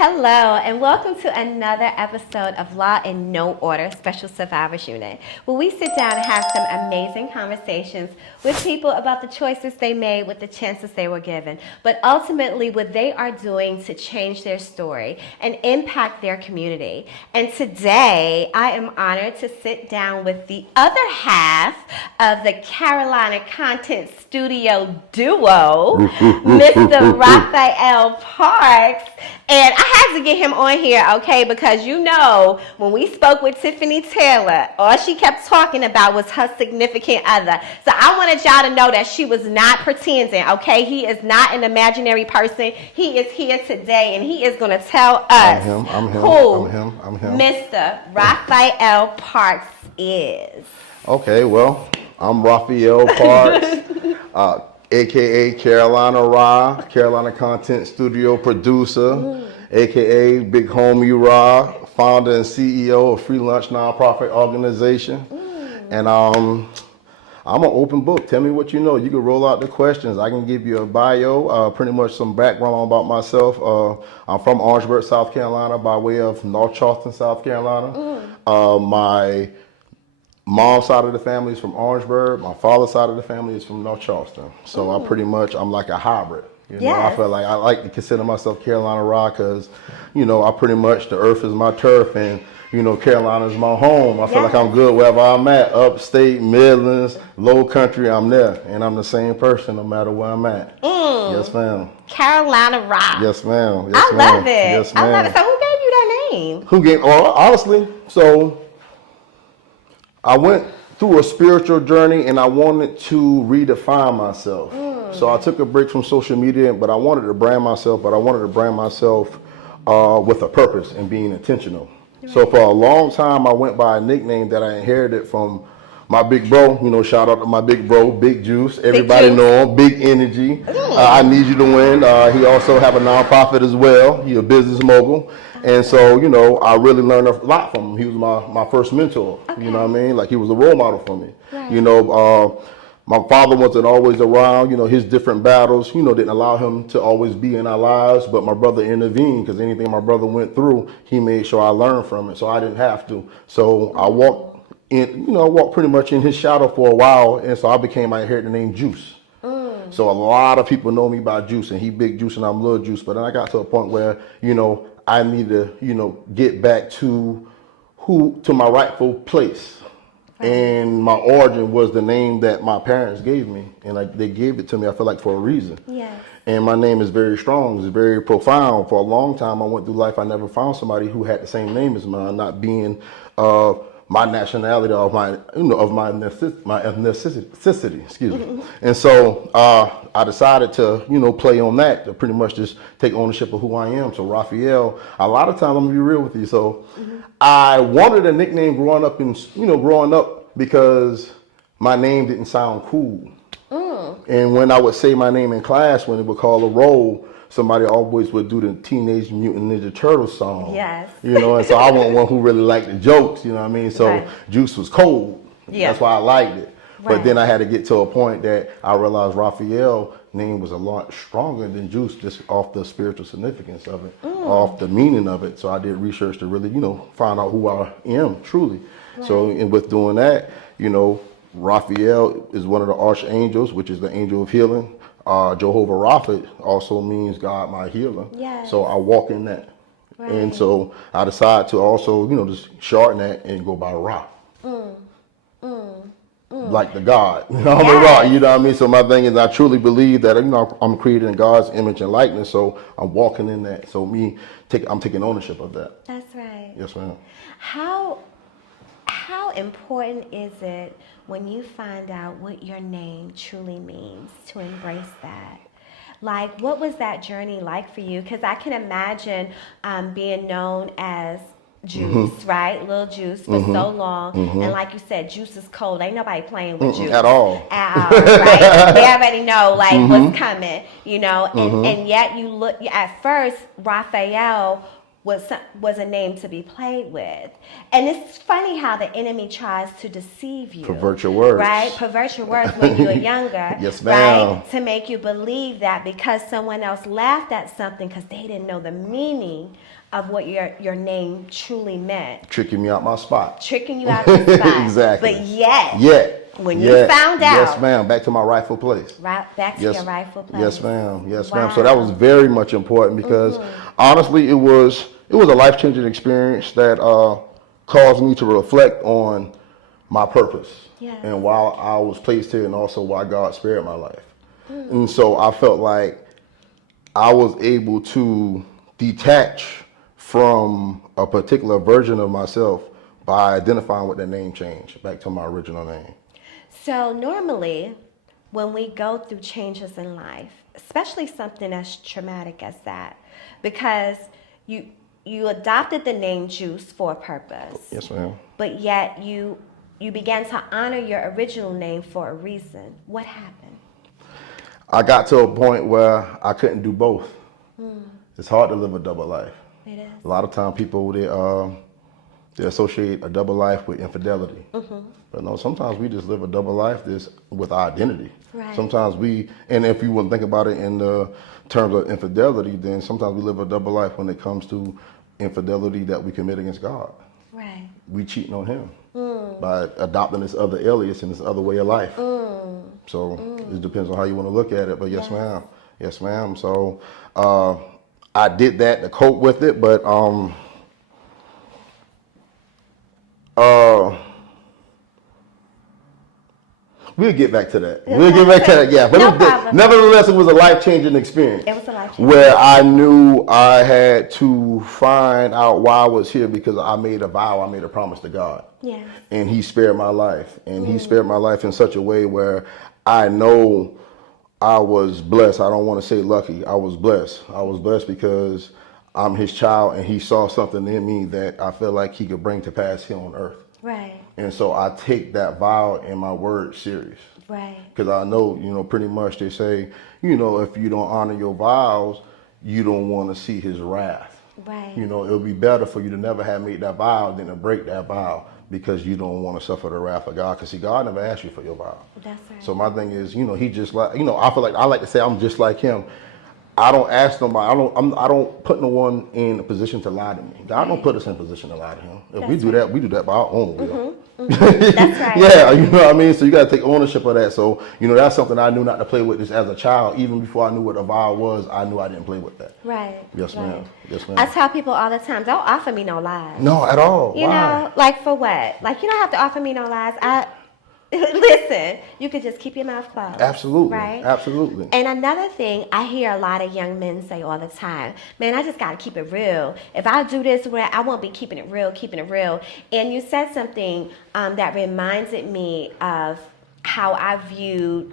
Hello, and welcome to another episode of Law and No Order Special Survivors Unit, where we sit down and have some amazing conversations with people about the choices they made with the chances they were given, but ultimately what they are doing to change their story and impact their community. And today, I am honored to sit down with the other half of the Carolina Content Studio duo, Mr. Raphael Parks. And I had to get him on here, okay, because you know, when we spoke with Tiffany Taylor, all she kept talking about was her significant other. So I wanted y'all to know that she was not pretending, okay? He is not an imaginary person. He is here today, and he is going to tell us who Mr. Raphael Parks is. Okay, well, I'm Raphael Parks. AKA Carolina Content Studio producer, AKA Big Homie Ra, founder and CEO of Free Lunch nonprofit organization. And I'm an open book. Tell me what you know. You can roll out the questions. I can give you a bio, pretty much some background about myself. I'm from Orangeburg, South Carolina, by way of North Charleston, South Carolina. My mom's side of the family is from Orangeburg. My father's side of the family is from North Charleston. So I'm like a hybrid. You know, I feel like I like to consider myself Carolina Raw because, you know, the earth is my turf and, you know, Carolina is my home. I feel like I'm good wherever I'm at, upstate, Midlands, low country, I'm there. And I'm the same person no matter where I'm at. Yes, ma'am. Carolina Raw. Yes, ma'am. I love it. Yes, ma'am. I love it. So who gave you that name? Honestly, so I went through a spiritual journey and I wanted to redefine myself. So I took a break from social media, but I wanted to brand myself, with a purpose and being intentional. Right. So for a long time, I went by a nickname that I inherited from my big bro. You know, shout out to my big bro, Big Juice. Everybody know him, Big Energy. I Need You to Win. He also have a nonprofit as well. He's a business mogul. And so, you know, I really learned a lot from him. He was my first mentor, you know what I mean? Like, he was a role model for me. Right. You know, my father wasn't always around. You know, his different battles, you know, didn't allow him to always be in our lives. But my brother intervened because anything my brother went through, he made sure I learned from it. So I didn't have to. So I walked pretty much in his shadow for a while. And so I inherited the name Juice. So a lot of people know me by Juice, and he Big Juice and I'm Little Juice. But then I got to a point where, you know, I need to, you know, get back to my rightful place. Right. And my origin was the name that my parents gave me. And they gave it to me, I feel like, for a reason. Yes. And my name is very strong. It's very profound. For a long time, I went through life. I never found somebody who had the same name as mine, not being my nationality or my ethnicity, excuse me. And so I decided to, you know, play on that, to pretty much just take ownership of who I am. So Raphael, a lot of times, I'm gonna be real with you. So I wanted a nickname growing up because my name didn't sound cool. And when I would say my name in class, when they would call a roll, somebody always would do the Teenage Mutant Ninja Turtles song. Yes. You know, and so I wasn't one who really liked the jokes, you know what I mean? So Juice was cold. Yeah. That's why I liked it. Right. But then I had to get to a point that I realized Raphael name was a lot stronger than Juice, just off the spiritual significance of it, off the meaning of it. So I did research to really, you know, find out who I am truly. Right. So and with doing that, you know, Raphael is one of the archangels, which is the angel of healing. Jehovah Rapha also means God my healer. Yes. So I walk in that. Right. And so I decided to also, you know, just shorten that and go by Ra. Like the God. You know, I'm a Ra, you know what I mean? So my thing is, I truly believe that, you know, I'm created in God's image and likeness, so I'm walking in that. So I'm taking ownership of that. That's right. Yes, ma'am. How important is it when you find out what your name truly means to embrace that? Like, what was that journey like for you? Because I can imagine being known as Juice, right? Little Juice for so long. And like you said, Juice is cold. Ain't nobody playing with Juice. At all. Right? They already know, like, what's coming, you know? And yet you look, at first, Raphael was a name to be played with. And it's funny how the enemy tries to deceive you. Pervert your words. Right? Pervert your words when you're younger. Yes, ma'am. Right? To make you believe that because someone else laughed at something because they didn't know the meaning of what your name truly meant. Tricking me out my spot. Tricking you out your spot. Exactly. But when you found out. Yes, ma'am. Back to my rightful place. Right, back to your rightful place. Yes, ma'am. Yes, Wow. ma'am. So that was very much important because honestly, it was a life-changing experience that caused me to reflect on my purpose and why I was placed here and also why God spared my life. And so I felt like I was able to detach from a particular version of myself by identifying with that name change back to my original name. So normally when we go through changes in life, especially something as traumatic as that, because you adopted the name Juice for a purpose. Yes, ma'am. But yet you began to honor your original name for a reason. What happened? I got to a point where I couldn't do both. It's hard to live a double life. It is. A lot of time people, they associate a double life with infidelity. But no, sometimes we just live a double life with our identity. Right. Sometimes and if you want to think about it in the terms of infidelity, then sometimes we live a double life when it comes to infidelity that we commit against God. Right. We cheating on him by adopting this other alias and this other way of life. So it depends on how you want to look at it. But yes, ma'am. Yes, ma'am. So I did that to cope with it, but we'll get back to that. We'll get back to that. Yeah, but nevertheless, it was a life-changing experience. It was a life-changing where I knew I had to find out why I was here because I made a vow, I made a promise to God. Yeah. And he spared my life. And he spared my life in such a way where I know I was blessed. I don't want to say lucky. I was blessed. I was blessed because I'm his child and he saw something in me that I feel like he could bring to pass here on earth. Right. And so I take that vow and my word serious. Right. Because I know, pretty much they say, if you don't honor your vows, you don't want to see his wrath. Right. It'll be better for you to never have made that vow than to break that vow because you don't want to suffer the wrath of God. Because see, God never asked you for your vow. That's right. So my thing is, he just like, I feel like I like to say I'm just like him. I don't ask nobody. I don't put no one in a position to lie to me. God don't put us in a position to lie to him. If we do that, we do that by our own will. That's right. Yeah, you know what I mean? So you got to take ownership of that. So, that's something I knew not to play with this as a child. Even before I knew what a vow was, I knew I didn't play with that. Right. Yes, right. ma'am. Yes, ma'am. I tell people all the time, don't offer me no lies. No, at all. You know, like for what? Like you don't have to offer me no lies. Listen, you could just keep your mouth closed. Absolutely. Right? Absolutely. And another thing I hear a lot of young men say all the time, man, I just got to keep it real. If I do this, I won't be keeping it real. And you said something that reminded me of how I viewed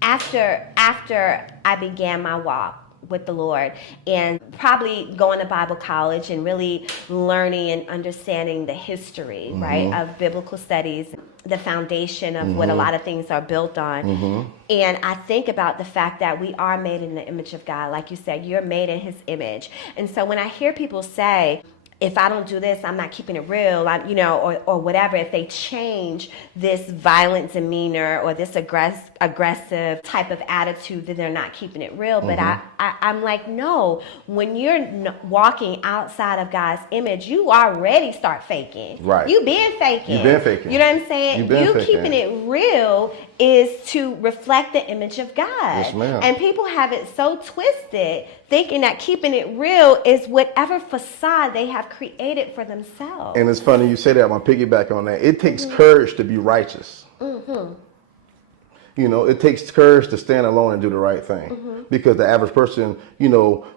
after I began my walk with the Lord and probably going to Bible college and really learning and understanding the history, right, of biblical studies, the foundation of what a lot of things are built on. And I think about the fact that we are made in the image of God. Like you said, you're made in his image. And so when I hear people say, if I don't do this, I'm not keeping it real, or whatever. If they change this violent demeanor or this aggressive type of attitude, then they're not keeping it real. But I'm like, no, when you're walking outside of God's image, you already start faking. Right. You been faking. You been faking. You know what I'm saying? You keeping it real is to reflect the image of God. Yes, ma'am. And people have it so twisted, thinking that keeping it real is whatever facade they have created for themselves. And it's funny you say that. I'm going to piggyback on that. It takes courage to be righteous. It takes courage to stand alone and do the right thing. Because the average person,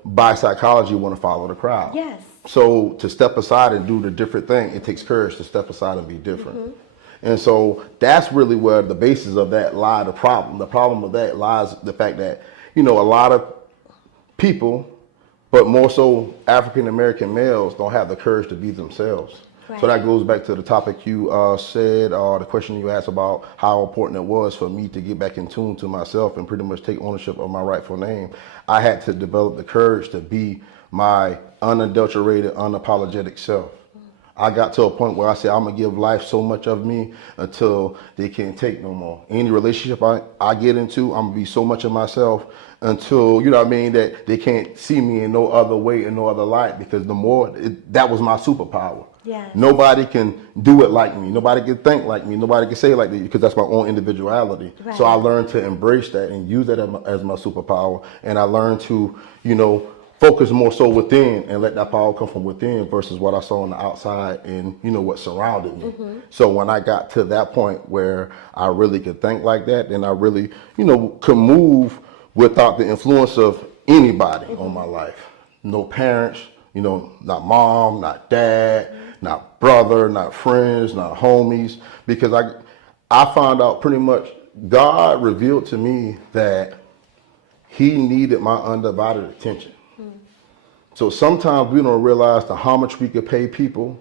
by psychology, want to follow the crowd. Yes. So to step aside and do the different thing, it takes courage to step aside and be different. And so that's really where the basis of that lie, the problem. The problem with that lies the fact that, a lot of people, but more so African American males, don't have the courage to be themselves. Right. So that goes back to the topic you said, or the question you asked about how important it was for me to get back in tune to myself and pretty much take ownership of my rightful name. I had to develop the courage to be my unadulterated, unapologetic self. I got to a point where I said, I'm going to give life so much of me until they can't take no more. Any relationship I get into, I'm going to be so much of myself until, you know what I mean, that they can't see me in no other way, in no other light, because that was my superpower. Yes. Nobody can do it like me. Nobody can think like me. Nobody can say it like me, because that's my own individuality. Right. So I learned to embrace that and use that as my superpower. And I learned to, focus more so within and let that power come from within versus what I saw on the outside and, what surrounded me. Mm-hmm. So when I got to that point where I really could think like that, then I really, could move without the influence of anybody mm-hmm. on my life. No parents, not mom, not dad, mm-hmm. not brother, not friends, not homies, because I found out pretty much God revealed to me that he needed my undivided attention. So sometimes we don't realize how much we could pay people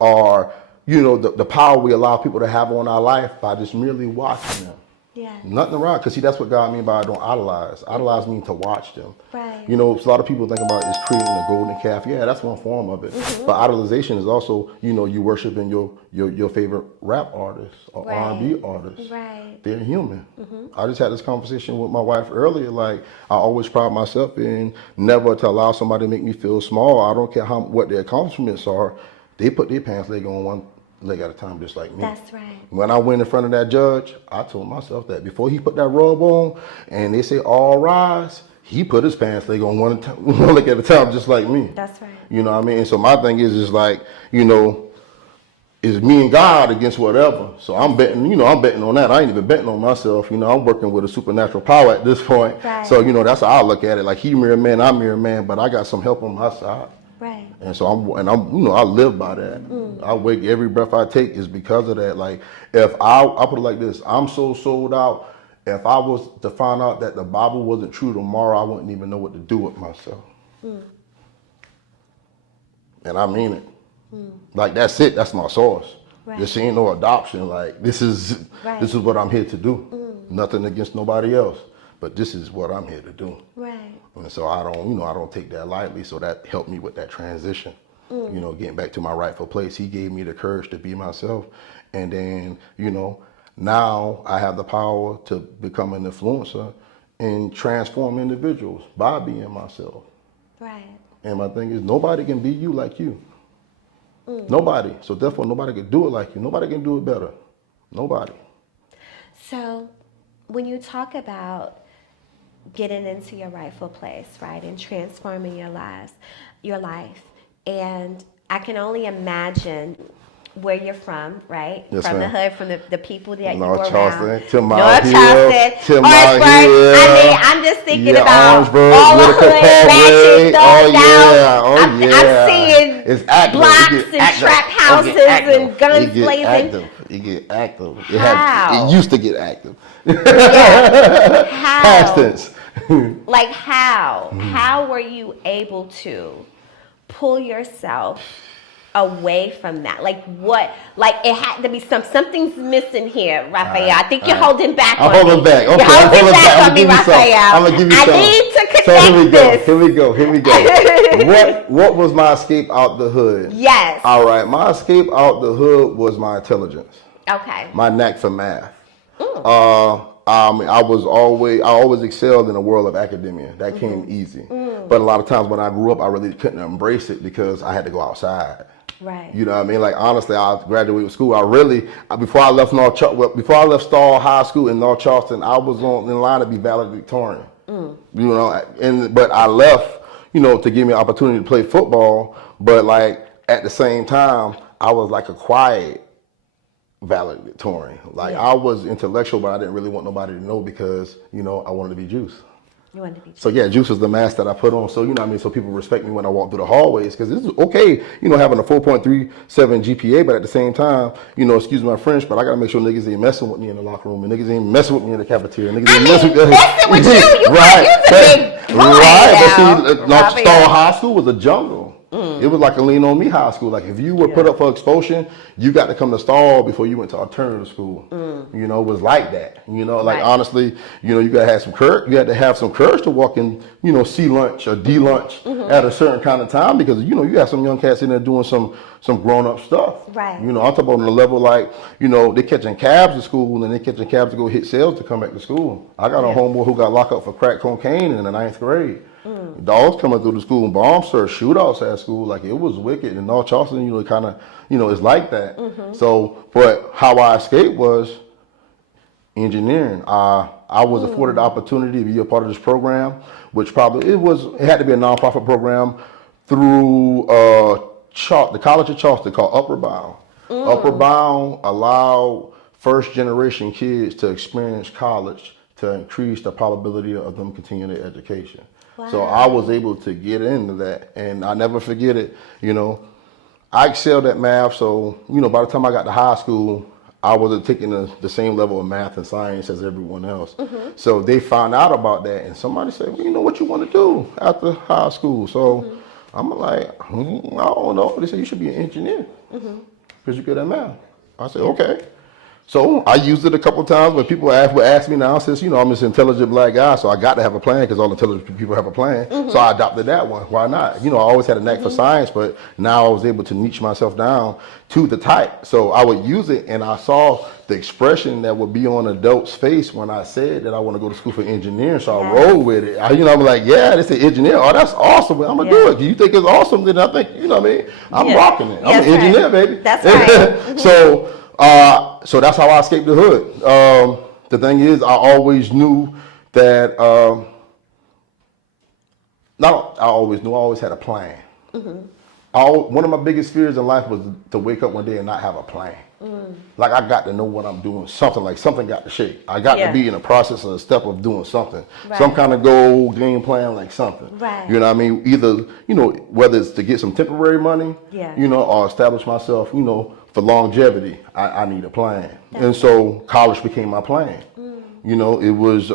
or, the power we allow people to have on our life by just merely watching them. Yeah. Nothing wrong, because see, that's what God means by I don't idolize. Idolize means to watch them. Right. A lot of people think about is creating a golden calf. Yeah, that's one form of it. Mm-hmm. But idolization is also, you worshiping your favorite rap artist or right. R&B artist. Right. They're human. Mm-hmm. I just had this conversation with my wife earlier. Like, I always pride myself in never to allow somebody to make me feel small. I don't care what their accomplishments are. They put their pants leg on one leg at a time, just like me. That's right. When I went in front of that judge, I told myself that before he put that robe on and they say all rise, he put his pants leg on one leg at a time, just like me. That's right. You know what I mean? And so my thing is like, is me and God against whatever. So I'm betting, I'm betting on that. I ain't even betting on myself. I'm working with a supernatural power at this point. Right. So, that's how I look at it. Like, he mere man, I'm mere man, but I got some help on my side. Right. And so I live by that. Mm. I wake, every breath I take is because of that. Like, if I put it like this, I'm so sold out. If I was to find out that the Bible wasn't true tomorrow, I wouldn't even know what to do with myself. Mm. And I mean it. Mm. Like, that's it. That's my source. Right. This ain't no adoption. Like, this is what I'm here to do. Mm. Nothing against nobody else, but this is what I'm here to do. Right. And so I don't take that lightly. So that helped me with that transition. Mm. Getting back to my rightful place. He gave me the courage to be myself. And then, now I have the power to become an influencer and transform individuals by being myself. Right. And my thing is, nobody can be you like you. Mm. Nobody. So therefore, nobody can do it like you. Nobody can do it better. Nobody. So when you talk about getting into your rightful place, right, and transforming your life, and I can only imagine where you're from, right? Yes, from ma'am. the hood, from the people that North you were Charleston, around. 10 Mile North Hill, Charleston, 10 Mile Hill. I mean, I'm just thinking about Orangeburg, all the Whitaker hood ratchets, Parkway. down. I'm seeing it's active. blocks and trap houses and guns blazing. It get active. How? It used to get active. Yeah. How? Past tense. Like how? How were you able to pull yourself away from that? Like what? Like it had to be something's missing here, Raphael. I think you're holding back on me. I'm holding back. Okay, you're holding back on me, Raphael. I'm gonna give you some. I need to connect So here we go. this. What was my escape out the hood? Yes. All right, my escape out the hood was my intelligence. Okay. My knack for math. I always excelled in the world of academia. That came easy. But a lot of times when I grew up, I really couldn't embrace it because I had to go outside. Right. You know what I mean? Like, honestly, I graduated from school. Before I left Stall High School in North Charleston, I was in line to be valedictorian. But I left, to give me an opportunity to play football. But like at the same time, I was like a quiet valedictorian. Like I was intellectual, but I didn't really want nobody to know because, I wanted to be Juice. You wanted to be Juice. So yeah, Juice was the mask that I put on. So, so people respect me when I walk through the hallways because this is okay, having a 4.37 GPA, but at the same time, excuse my French, but I gotta make sure niggas ain't messing with me in the locker room and niggas ain't messing with me in the cafeteria. Niggas ain't messing with you. Right. You're a big boy Right. now, But see, Stall High School was a jungle. It was like a lean on me high school. Like if you were put up for expulsion, you got to come to Stall before you went to alternative school. You know, it was like that. You know, like honestly, you know, you got to have some courage. You had to have some courage to walk in, you know, C lunch or D lunch at a certain kind of time because you know you got some young cats in there doing some grown up stuff. Right. You know, I'm talking about on the level like, you know, they catching cabs to school and they catching cabs to go hit sales to come back to school. I got a homeboy who got locked up for crack cocaine in the 9th grade. Dogs coming through the school and bomb search, shootouts at school, like it was wicked. In North Charleston, you know, it kind of, you know, it's like that. So, but how I escaped was engineering. I was afforded the opportunity to be a part of this program, which probably it had to be a nonprofit program through the College of Charleston called Upward Bound. Upward Bound allowed first generation kids to experience college to increase the probability of them continuing their education. Wow. So I was able to get into that, and I never forget it. You know, I excelled at math, so you know, by the time I got to high school, I wasn't taking the same level of math and science as everyone else. So they found out about that, and somebody said, "Well, you know what you want to do after high school?" So I'm like, I don't know. They said you should be an engineer because you're good at math. I said, okay. So I used it a couple of times when people would ask me now, since, you know, I'm this intelligent black guy, so I got to have a plan because all intelligent people have a plan. So I adopted that one. Why not? You know, I always had a knack for science, but now I was able to niche myself down to the type. So I would use it, and I saw the expression that would be on adults' face when I said that I want to go to school for engineering. So I rolled with it. I'm like, yeah, they say engineer. Oh, that's awesome. I'm going to do it. You think it's awesome? Then I think, you know what I mean? I'm rocking it. I'm an engineer, baby. That's right. So that's how I escaped the hood. The thing is, I always knew that, I always had a plan. One of my biggest fears in life was to wake up one day and not have a plan. Like I got to know what I'm doing, something got to shake. I got to be in the process of a step of doing something, some kind of goal, game plan, like something. You know what I mean? Either, you know, whether it's to get some temporary money, you know, or establish myself, you know, for longevity, I need a plan. And so college became my plan. You know, it was,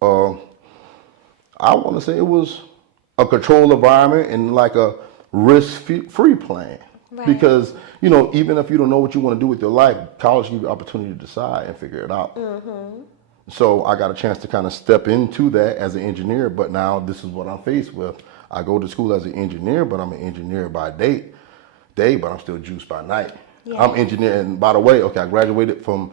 I want to say it was a controlled environment and like a risk-free plan. Because, you know, even if you don't know what you want to do with your life, college gives you the opportunity to decide and figure it out. So I got a chance to kind of step into that as an engineer, but now this is what I'm faced with. I go to school as an engineer, but I'm an engineer by day, but I'm still juiced by night. I'm engineer, and by the way, I graduated from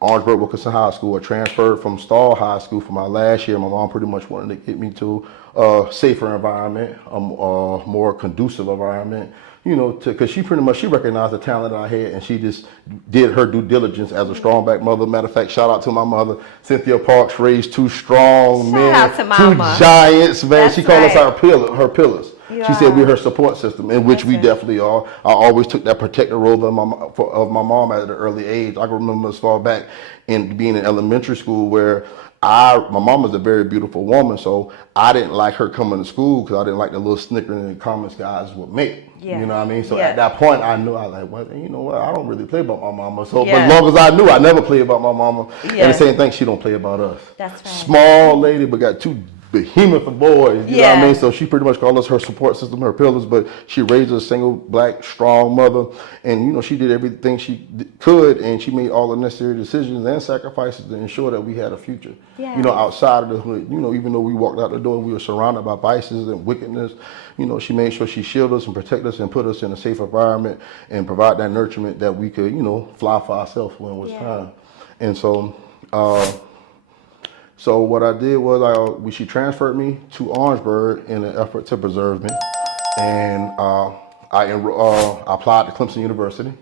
Orangeburg Wilkinson High School. I transferred from Stall High School for my last year. My mom pretty much wanted to get me to a safer environment, a more conducive environment, you know, because she recognized the talent I had, and she just did her due diligence as a strong black mother. Matter of fact, shout out to my mother, Cynthia Parks, raised two strong men, two giants, man. She called us her pillars. She said we're her support system, in which we definitely are. I always took that protector role of my mom at an early age. I can remember as far back in being in elementary school where my mom was a very beautiful woman, so I didn't like her coming to school because I didn't like the little snickering and comments guys would make. You know what I mean? So at that point, I knew I was like, well, you know what? I don't really play about my mama. So, but as long as I knew, I never played about my mama. And the same thing, she don't play about us. That's right. Small lady, but got two behemoth of boys, you know what I mean? So she pretty much called us her support system, her pillars, but she raised a single black strong mother, and you know she did everything she could, and she made all the necessary decisions and sacrifices to ensure that we had a future. You know, outside of the hood, you know, even though we walked out the door, we were surrounded by vices and wickedness. You know, she made sure she shielded us and protected us and put us in a safe environment and provide that nurturement that we could, you know, fly for ourselves when it was time. And so, so what I did was she transferred me to Orangeburg in an effort to preserve me, and I applied to Clemson University.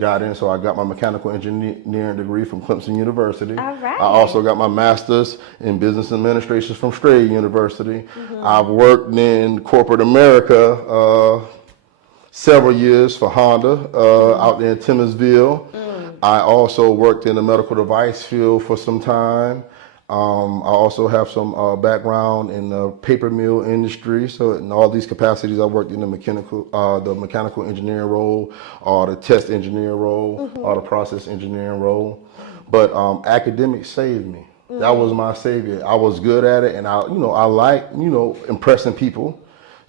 Got in, so I got my mechanical engineering degree from Clemson University. I also got my master's in business administration from Stray University. I've worked in corporate America several years for Honda out there in Timminsville. I also worked in the medical device field for some time. I also have some background in the paper mill industry. So in all these capacities, I worked in the mechanical engineering role, or the test engineer role, or the process engineering role. But academics saved me. That was my savior. I was good at it, and I like, impressing people.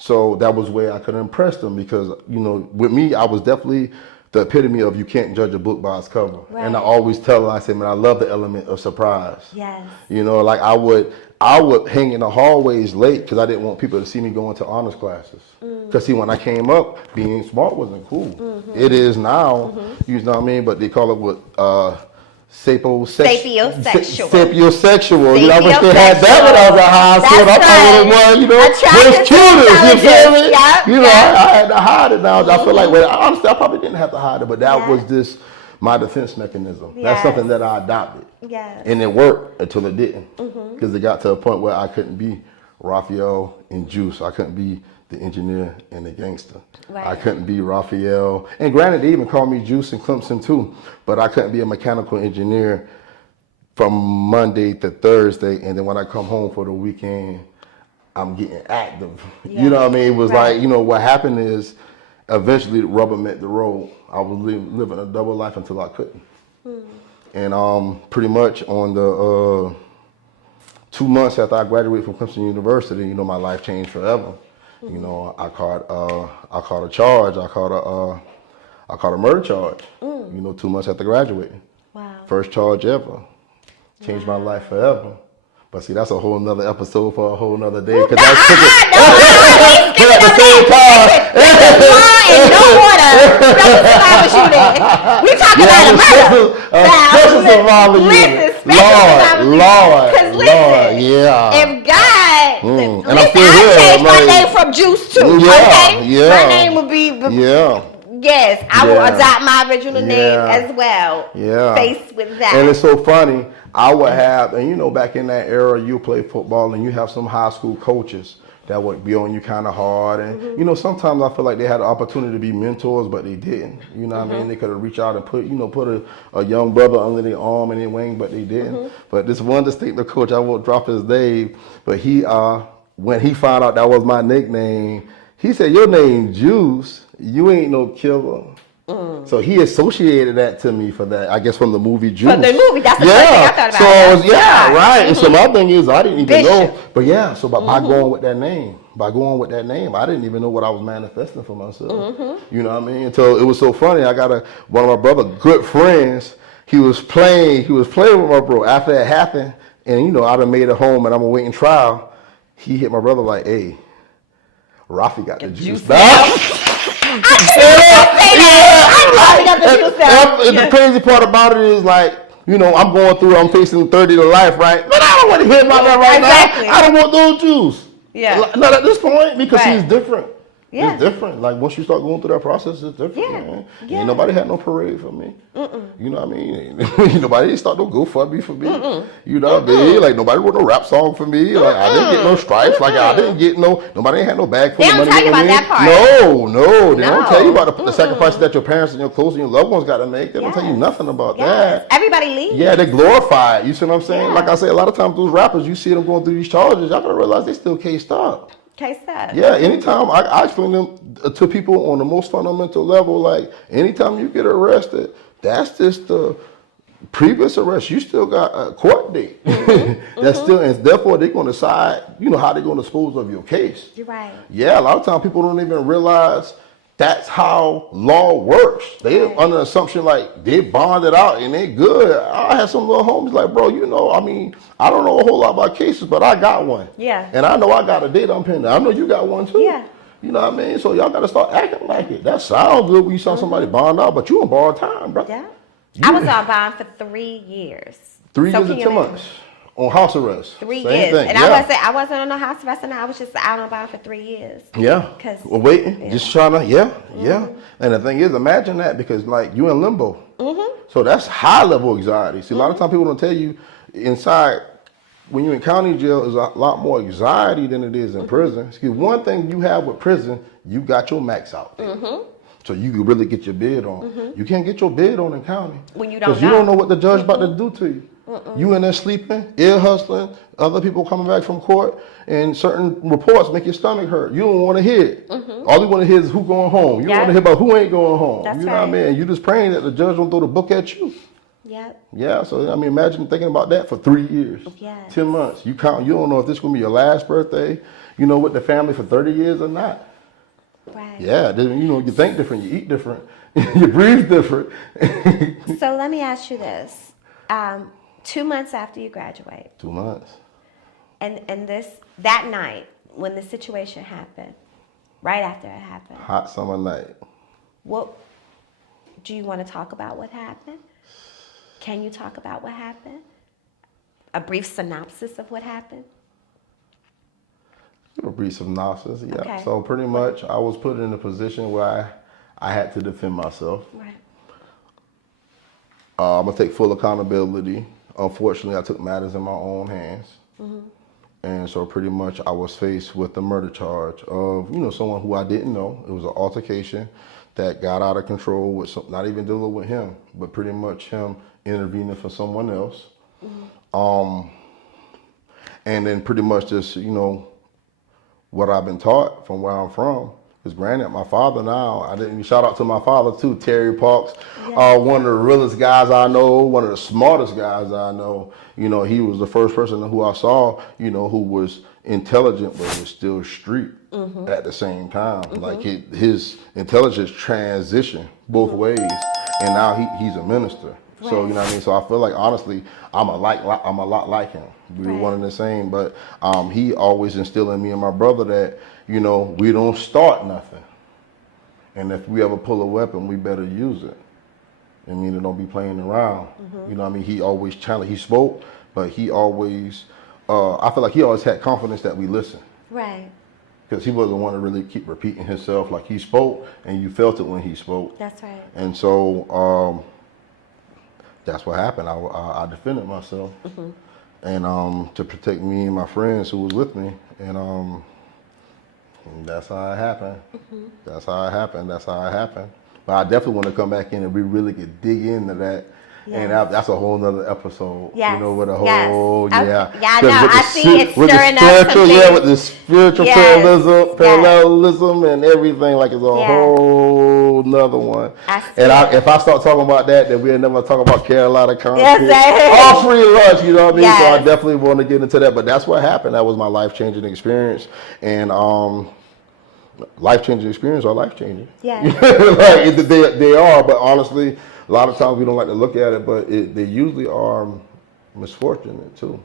So that was where I could impress them because, with me, I was definitely the epitome of you can't judge a book by its cover. Right. And I always tell them, I say, man, I love the element of surprise. Yes. Like I would hang in the hallways late because I didn't want people to see me going to honors classes. Because see, when I came up, being smart wasn't cool. It is now, you know what I mean? But they call it what, sapiosexual. Sapiosexual. I wish they had that when I was at high school. I thought it was, tutors, you feel me? I had to hide it now. I feel like, honestly, I probably didn't have to hide it, but that was my defense mechanism. That's something that I adopted. Yes. And it worked until it didn't. Because it got to a point where I couldn't be Raphael and Juice. I couldn't be the engineer and the gangster. Right. I couldn't be Raphael. And granted, they even called me Juice and Clemson too. But I couldn't be a mechanical engineer from Monday to Thursday. And then when I come home for the weekend, I'm getting active. Yeah. You know what I mean? It was like, what happened is eventually the rubber met the road. I was living a double life until I couldn't. And pretty much on the 2 months after I graduated from Clemson University, my life changed forever. I caught a charge. I caught a murder charge. 2 months after graduating. Wow. First charge ever. Changed my life forever. But see, that's a whole nother episode for a whole nother day. Because that's but at the same time, no water. Special shooting. We talking about a murder. Special unit. Lord. Because listen, yeah. If God, and I changed my name from Juice too. Okay, my name would be. Yes, I will adopt my original name as well. Yeah. Faced with that. And it's so funny. I would have, and back in that era, you play football and you have some high school coaches that would be on you kind of hard. And, sometimes I feel like they had the opportunity to be mentors, but they didn't. You know what I mean? They could have reached out and put a young brother under their arm and their wing, but they didn't. But this one distinctive coach, I won't drop his name, but he, when he found out that was my nickname, he said, your name Juice, you ain't no killer. So he associated that to me for that, I guess, from the movie Juice. From the movie, that's the first thing I thought about. So, right. And so my thing is, I didn't even know. But so by going with that name, I didn't even know what I was manifesting for myself. You know what I mean? Until it was so funny, I got one of my brother's good friends, he was playing with my bro. After that happened, and I done made it home and I'm awaiting trial, he hit my brother like, hey, Rafi got the juice now. The crazy part about it is like, I'm facing 30 to life, right? But I don't want to hear about that right now. I don't want those Jews. Yeah. Not at this point because he's different. Yeah. It's different. Like once you start going through that process, it's different. Man. Ain't nobody had no parade for me. You know what I mean? Nobody didn't start no GoFundMe for me. You know what I mean? Like nobody wrote no rap song for me. Like I didn't get no stripes. Like I didn't get nobody ain't had no bag for me. They don't tell you about that part. No. They don't tell you about the sacrifices that your parents and your close and your loved ones got to make. They don't tell you nothing about that. Everybody leaves. Yeah, they glorify it. You see what I'm saying? Like I say, a lot of times those rappers, you see them going through these charges, y'all gotta realize they still can't stop. Yeah, anytime I explain them to people on the most fundamental level, like anytime you get arrested, that's just the previous arrest. You still got a court date. That's still, and therefore they're going to decide, how they're going to dispose of your case. You're right. Yeah, a lot of times people don't even realize that's how law works. They under the assumption like they bonded out and they good. I had some little homies like, bro, I don't know a whole lot about cases, but I got one. Yeah. And I know I got a date I'm pending. I know you got one too. Yeah. You know what I mean? So y'all got to start acting like it. That sounds good when you saw somebody bond out, but you on borrowed time, bro. Yeah. I was on bond for 3 years. 3 years and 2 months. On house arrest. 3 years. And I wasn't on no house arrest, and I was just out on bond for 3 years. Yeah. Waiting, just trying to, yeah. And the thing is, imagine that because like you in limbo. So that's high level anxiety. See, a lot of times people don't tell you inside, when you're in county jail, is a lot more anxiety than it is in prison. See, one thing you have with prison, you got your max out there. So you can really get your bid on. You can't get your bid on in county. When you don't know. Because you don't know what the judge about to do to you. You in there sleeping, ear hustling, other people coming back from court, and certain reports make your stomach hurt. You don't want to hear it. All you want to hear is who going home. You don't want to hear about who ain't going home. That's what I mean? You just praying that the judge don't throw the book at you. Yeah, so imagine thinking about that for 3 years, 10 months. You don't know if this is going to be your last birthday. with the family for 30 years or not. Right. Yeah, you think different, you eat different, you breathe different. So let me ask you this. 2 months after you graduate, 2 months. and that night when the situation happened, right after it happened, Hot summer night. what do you want to talk about what happened? Can you talk about what happened? A brief synopsis of what happened? A brief synopsis, yeah. Okay. So pretty much I was put in a position where I had to defend myself. Right. I'm going to take full accountability. Unfortunately, I took matters in my own hands. And so pretty much I was faced with the murder charge of, someone who I didn't know. It was an altercation that got out of control with not even dealing with him, but pretty much him intervening for someone else. And then pretty much just, what I've been taught from where I'm from. Because granted, my father now, I didn't shout out to my father too, Terry Parks, one of the realest guys I know, one of the smartest guys I know. He was the first person who I saw, who was intelligent but was still street at the same time. Like his intelligence transitioned both ways, and now he's a minister. Right. So So I feel like honestly, I'm a lot like him. We were one and the same, but he always instilled in me and my brother that we don't start nothing, and if we ever pull a weapon, we better use it. Don't be playing around. He always challenged. He spoke, but he always. I feel like he always had confidence that we listen. Right. Because he wasn't one to really keep repeating himself. Like he spoke, and you felt it when he spoke. That's right. And so. That's what happened. I defended myself, and to protect me and my friends who was with me, and that's how it happened. That's how it happened. But I definitely want to come back in and we really could dig into that. Yes. And that's a whole nother episode. Yes. With a whole, Yeah, no, I see it with stirring the spiritual, up something. with the spiritual parallelism and everything, like it's a whole nother one. If I start talking about that, then we'll never talk about Carolina concrete. All free lunch, you know what I mean? Yes. So I definitely want to get into that. But that's what happened. That was my life-changing experience. And life-changing experience are life-changing. Yeah. They are, but honestly, a lot of times we don't like to look at it, but they usually are misfortunate too.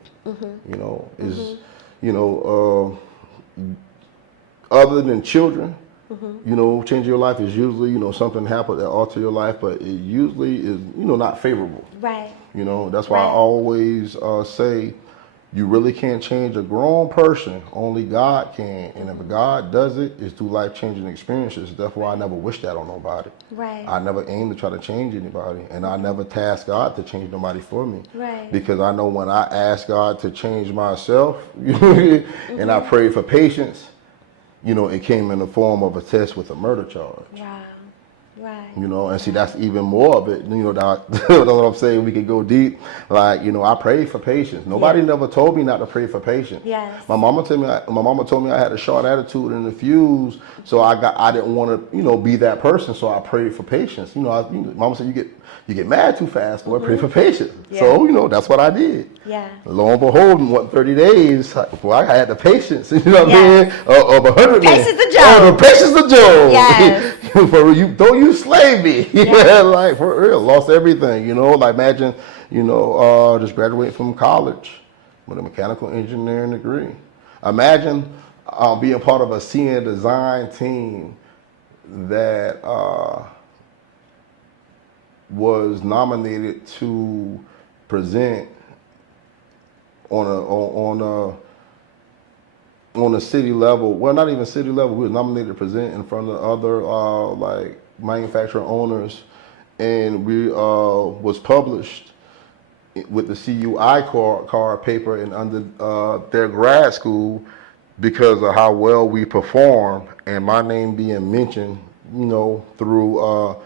Other than children, changing your life is usually, something happened that alter your life, but it usually is, not favorable. Right. That's why I always say, you really can't change a grown person. Only God can. And if God does it, it's through life-changing experiences. That's why I never wish that on nobody. Right. I never aim to try to change anybody. And I never task God to change nobody for me. Right. Because I know when I ask God to change myself, and I prayed for patience, it came in the form of a test with a murder charge. Wow. Right. And see, that's even more of it. That's what I'm saying. We could go deep. Like, I prayed for patience. Nobody never told me not to pray for patience. Yes. My mama told me I had a short attitude and a fuse, so I didn't want to, be that person. So I prayed for patience. Mama said you get mad too fast, boy. Pray for patience. Yeah. So that's what I did. Yeah. Lo and behold, in 30 days, I had the patience. Of 100 patience men. of Job. Oh, the patience of Job. Yes. For you, don't you slay me. Yeah, like for real, lost everything, like imagine, just graduating from college with a mechanical engineering degree. Imagine being part of a senior design team that was nominated to present on a city level. Well, not even city level. We were nominated to present in front of other manufacturer owners, and we was published with the CUI card paper and under their grad school because of how well we performed, and my name being mentioned, through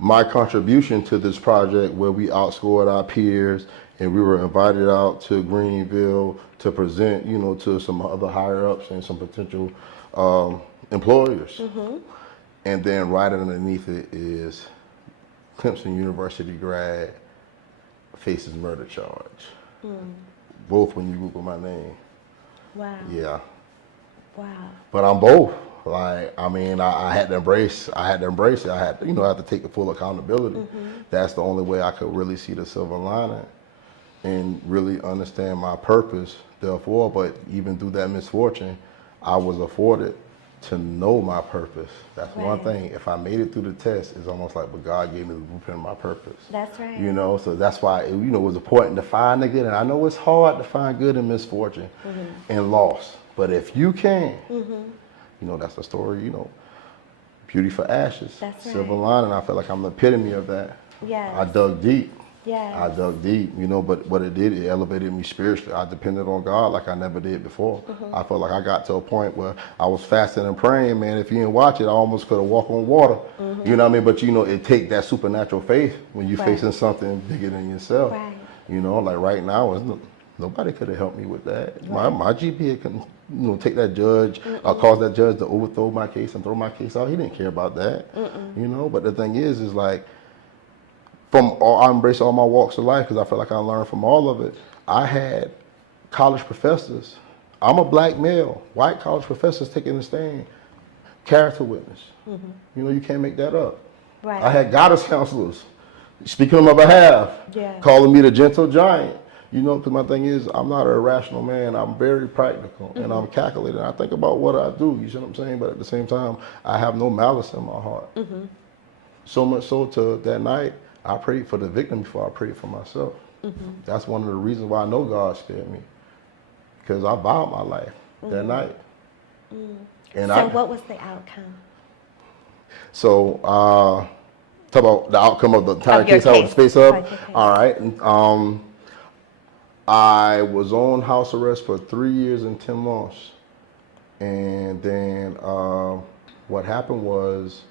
my contribution to this project where we outscored our peers, and we were invited out to Greenville to present, to some other higher ups and some potential employers. And then right underneath it is Clemson University grad faces murder charge. Both when you Google my name. Wow. Yeah. Wow. But I'm both. Like, I mean, I had to embrace it. I had, I had to take the full accountability. That's the only way I could really see the silver lining and really understand my purpose. Therefore, but even through that misfortune, I was afforded to know my purpose. That's one Right. thing. If I made it through the test, it's almost like, but God gave me the blueprint of my purpose. That's right. You know, so that's why, it was important to find the good. And I know it's hard to find good in misfortune and loss. But if you can, that's the story, beauty for ashes. That's Silver right. lining, I feel like I'm the epitome of that. Yes. I dug deep. Yes. I dug deep, but what it did, it elevated me spiritually. I depended on God like I never did before. I felt like I got to a point where I was fasting and praying, man. If you didn't watch it, I almost could have walked on water. You know what I mean? But it take that supernatural faith when you're Right. facing something bigger than yourself. Right. Like right now, nobody could have helped me with that. My GPA couldn't, take that judge, cause that judge to overthrow my case and throw my case out. He didn't care about that. But the thing is like, I embrace all my walks of life because I feel like I learned from all of it. I had college professors. I'm a black male. White college professors taking the stand. Character witness. You can't make that up. Right. I had guidance counselors speaking on my behalf, Yeah. calling me the gentle giant. Because my thing is, I'm not an irrational man. I'm very practical and I'm calculated. I think about what I do. You see what I'm saying? But at the same time, I have no malice in my heart. So much so to that night, I prayed for the victim before I prayed for myself. That's one of the reasons why I know God scared me, because I vowed my life that night. And So what was the outcome? So talk about the outcome of the entire Of your case, how the case. space up. Of your case. All right. I was on house arrest for 3 years and 10 months, and then what happened was,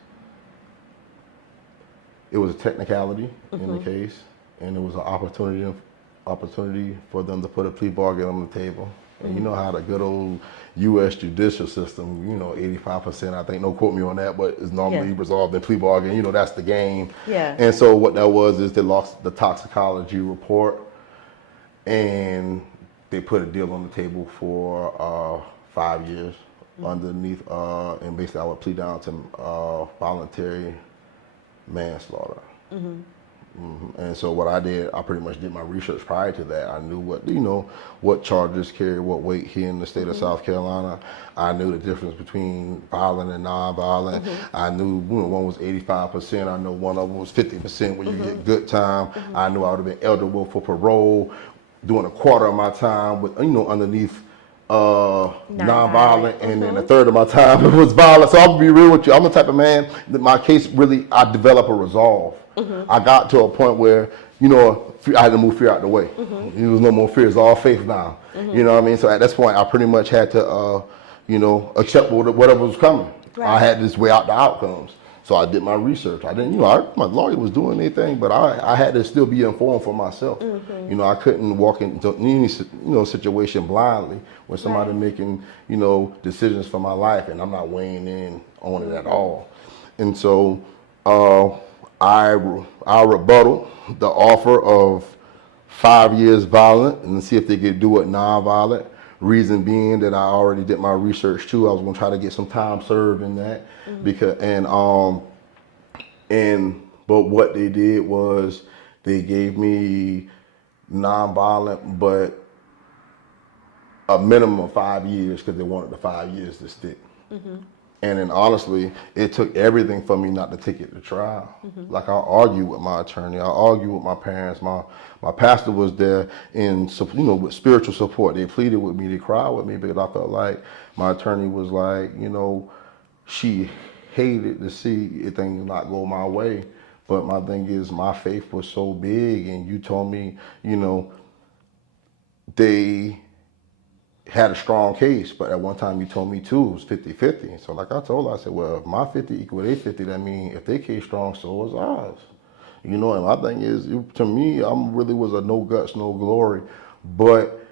it was a technicality in the case, and it was an opportunity for them to put a plea bargain on the table. And you know how the good old U.S. judicial system, 85%, I think, don't quote me on that, but it's normally resolved in plea bargain. That's the game. Yeah. And so what that was is they lost the toxicology report, and they put a deal on the table for 5 years underneath, and basically I would plead down to voluntary manslaughter. And so what I did, I pretty much did my research prior to that. I knew what charges carry what weight here in the state of South Carolina. I knew the difference between violent and non-violent. I knew one was 85%. I know one of them was 50% when you get good time. I knew I would have been eligible for parole, doing a quarter of my time with underneath non-violent, and then a third of my time it was violent. So I'm gonna be real with you. I'm the type of man that my case really, I develop a resolve. I got to a point where I had to move fear out the way. There was no more fear. It's all faith now. You know what I mean? So at this point, I pretty much had to accept whatever was coming. Right. I had to weigh out the outcomes. So I did my research. I didn't, my lawyer was doing anything, but I had to still be informed for myself. I couldn't walk into any, situation blindly when somebody making, decisions for my life, and I'm not weighing in on it at all. And so I rebutted the offer of 5 years violent and see if they could do it non-violent. Reason being that I already did my research too. I was gonna try to get some time served in that but what they did was they gave me non-violent, but a minimum of 5 years because they wanted the 5 years to stick. And then honestly, it took everything for me not to take it to trial. Like I argued with my attorney, I argued with my parents. My pastor was there with spiritual support. They pleaded with me, they cried with me because I felt like my attorney was like, she hated to see things not go my way. But my thing is, my faith was so big, and you told me, they had a strong case, but at one time you told me too, it was 50-50. So like I told her, I said, well, if my 50 equal their 50, that means if they case strong, so is ours. And my thing is, to me, I'm really was a no guts, no glory. But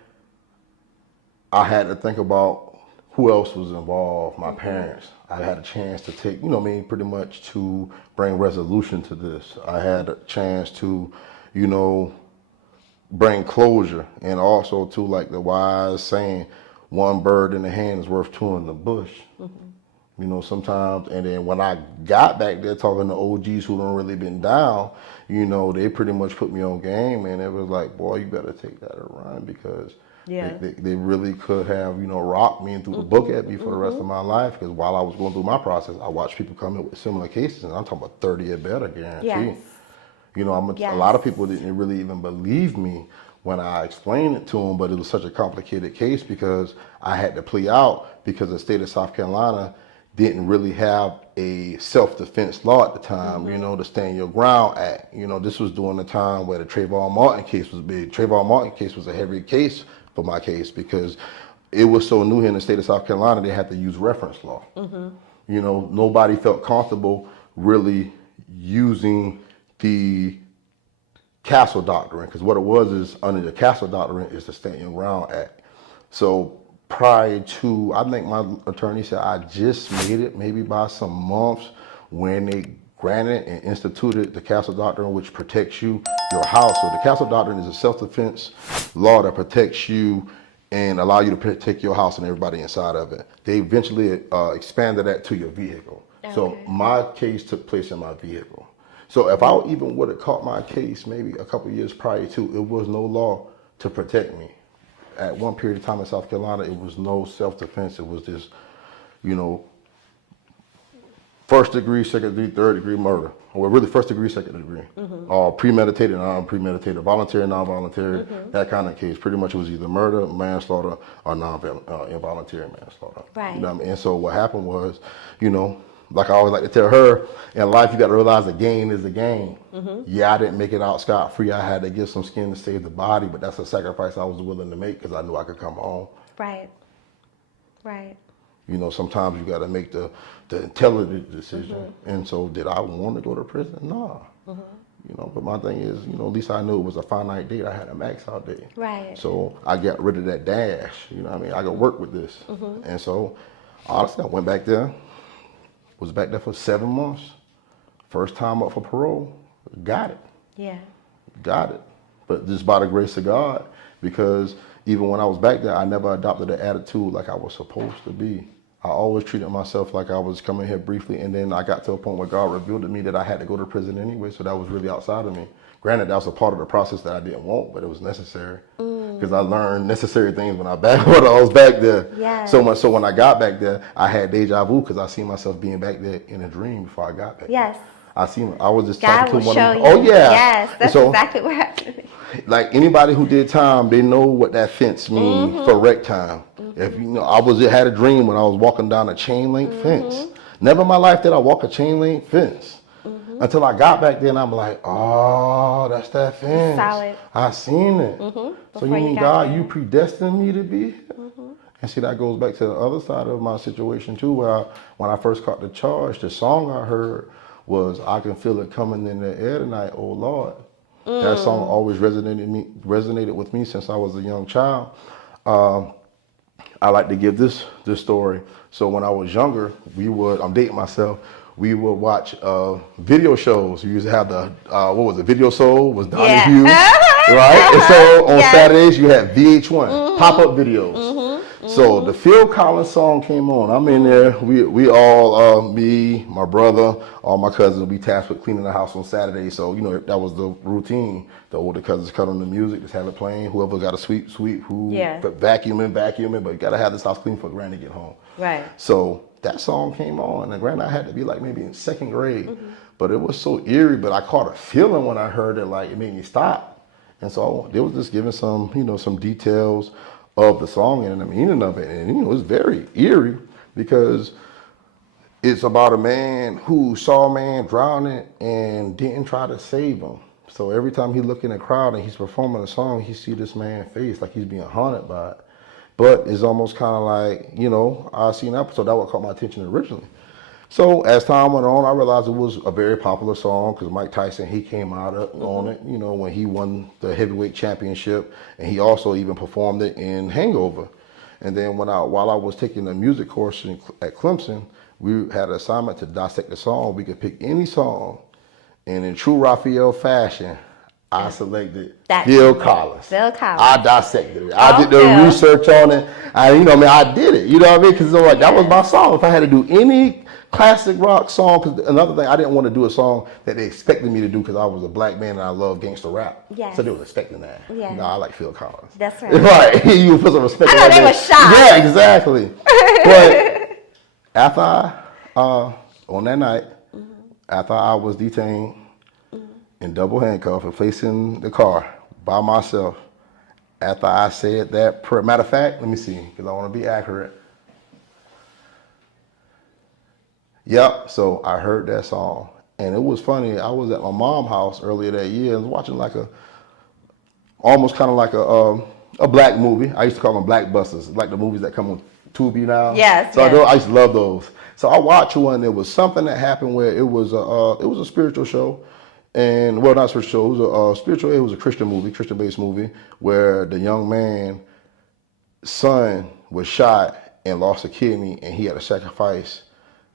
I had to think about who else was involved, my parents. I had a chance to take, pretty much to bring resolution to this. I had a chance to, bring closure, and also to, like the wise saying, one bird in the hand is worth two in the bush. You know, sometimes, and then when I got back there talking to OGs who don't really been down, you know, they pretty much put me on game, and it was like, boy, you better take that and run, because they really could have, you know, rocked me and threw the book at me for the rest of my life. Because while I was going through my process, I watched people come in with similar cases, and I'm talking about 30 or better, guarantee. Yes. You know, a lot of people didn't really even believe me when I explained it to them, but it was such a complicated case because I had to plea out because the state of South Carolina didn't really have a self-defense law at the time, you know, the Stand Your Ground Act. You know, this was during the time where the Trayvon Martin case was big. Trayvon Martin case was a heavy case for my case because it was so new here in the state of South Carolina, they had to use reference law. You know, nobody felt comfortable really using the Castle Doctrine, because what it was is under the Castle Doctrine is the Stand Your Ground Act. So prior to, I think my attorney said I just made it maybe by some months when they granted and instituted the Castle Doctrine, which protects you, your house. So the Castle Doctrine is a self-defense law that protects you and allow you to protect your house and everybody inside of it. They eventually expanded that to your vehicle. Okay. So my case took place in my vehicle. So if I even would have caught my case maybe a couple of years prior to, it was no law to protect me. At one period of time in South Carolina, it was no self-defense. It was just, you know, first degree, second degree, third degree murder. Or really first degree, second degree. Or premeditated, non-premeditated, voluntary, non-voluntary, that kind of case. Pretty much it was either murder, manslaughter, or involuntary manslaughter. Right. You know what I mean? And so what happened was, you know, like I always like to tell her, in life you got to realize a gain is a gain. Yeah, I didn't make it out scot-free. I had to give some skin to save the body, but that's a sacrifice I was willing to make because I knew I could come home. Right. Right. You know, sometimes you got to make the intelligent decision. And so did I want to go to prison? Nah. You know, but my thing is, you know, at least I knew it was a finite date. I had a max out date. Right. So I got rid of that dash. You know what I mean? I could work with this. And so honestly, I went back there. Was back there for 7 months. First time up for parole, got it. Yeah. Got it. But just by the grace of God, because even when I was back there, I never adopted the attitude like I was supposed to be. I always treated myself like I was coming here briefly, and then I got to a point where God revealed to me that I had to go to prison anyway, so that was really outside of me. Granted, that was a part of the process that I didn't want, but it was necessary. Because I learned necessary things when I was back there. Yes. So much so when I got back there, I had deja vu because I seen myself being back there in a dream before I got back Yes. there. I was just God talking to will one show of you. them. Oh yeah. Yes, that's exactly what happened. Like anybody who did time, they know what that fence means for rec time. If you know, had a dream when I was walking down a chain link fence. Never in my life did I walk a chain link fence. Until I got back there and I'm like, oh, that's that fence. Solid. I seen it. So you mean God, you predestined me to be here? And see, that goes back to the other side of my situation too, where when I first caught the charge, the song I heard was, I can feel it coming in the air tonight, oh Lord. That song always resonated with me since I was a young child. I like to give this story. So when I was younger, I'm dating myself, we would watch video shows. We used to have the, Video Soul was Donnie Hughes, right? And so on Saturdays, you had VH1, pop-up videos. So the Phil Collins song came on. I'm in there. We all, me, my brother, all my cousins, we tasked with cleaning the house on Saturday. So, you know, that was the routine. The older cousins cut on the music, just have it playing. Whoever got a sweep, who vacuuming, but you got to have this house clean for Granny to get home. Right. So that song came on, and granted, I had to be like maybe in second grade, but it was so eerie. But I caught a feeling when I heard it, like it made me stop. And so they was just giving some, you know, some details of the song and the meaning of it, and you know, it's very eerie because it's about a man who saw a man drowning and didn't try to save him. So every time he look in the crowd and he's performing a song, he see this man's face like he's being haunted by it. But it's almost kind of like, you know, I seen an episode that what caught my attention originally. So as time went on, I realized it was a very popular song because Mike Tyson, he came out on it, you know, when he won the heavyweight championship, and he also even performed it in Hangover. And then while I was taking a music course at Clemson, we had an assignment to dissect the song. We could pick any song, and in true Raphael fashion, I selected That's Phil it. Collins. Phil Collins. I dissected it. I did the Phil. research on it. I did it. You know what I mean? Because like, that was my song. If I had to do any classic rock song, because another thing, I didn't want to do a song that they expected me to do because I was a black man and I love gangster rap. Yes. So they was expecting that. Yeah. No, I like Phil Collins. That's right. Right. You put some respect I on know that. they were shocked. Yeah, exactly. But after on that night, after I was detained in double handcuff and placed in the car by myself, after I said that prayer, matter of fact, let me see, because I want to be accurate. Yep, so I heard that song, and it was funny. I was at my mom's house earlier that year and was watching like almost kind of like a black movie. I used to call them blackbusters, like the movies that come on Tubi now. Yes. So I used to love those. So I watched one. There was something that happened where it was a spiritual show, and well, not spiritual show. It was a spiritual. It was a Christian movie, Christian-based movie, where the young man's son was shot and lost a kidney, and he had to sacrifice.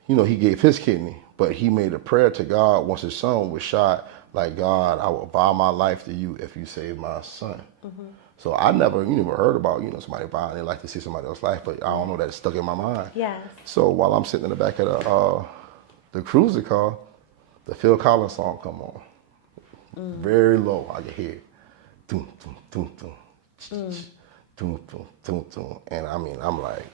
You know, he gave his kidney, but he made a prayer to God once his son was shot. Like, God, I will vow my life to you if you save my son. So I never heard about, somebody vowing their life to see somebody else's life, but I don't know, that it's stuck in my mind. Yes. So while I'm sitting in the back of the cruiser car, the Phil Collins song come on. Very low, I can hear it. Doom, doom, doom, doom. Doom, doom, doom, doom. And I'm like,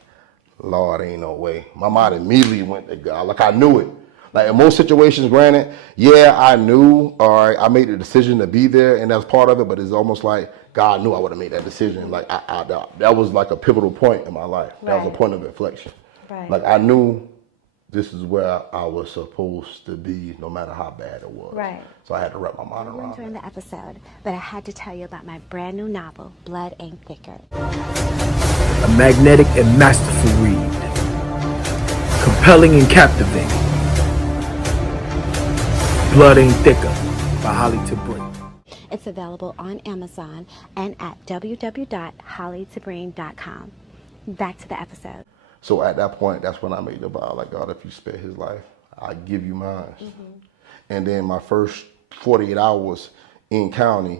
Lord, ain't no way. My mind immediately went to God. Like I knew it. Like in most situations, granted, yeah, I knew, all right, I made the decision to be there, and that's part of it, but it's almost like God knew I would have made that decision. Like that was like a pivotal point in my life. That was a point of inflection. Right. Like I knew this is where I was supposed to be, no matter how bad it was. Right. So I had to wrap my mind around During it. the episode, but I had to tell you about my brand new novel, Blood Ain't Thicker. A magnetic and masterful read. Compelling and captivating. Blood Ain't Thicker by Holly Tabri. It's available on Amazon and at www.hollytabreen.com. Back to the episode. So at that point, that's when I made the vow, like, God, if you spare his life, I give you mine. And then my first 48 hours in county,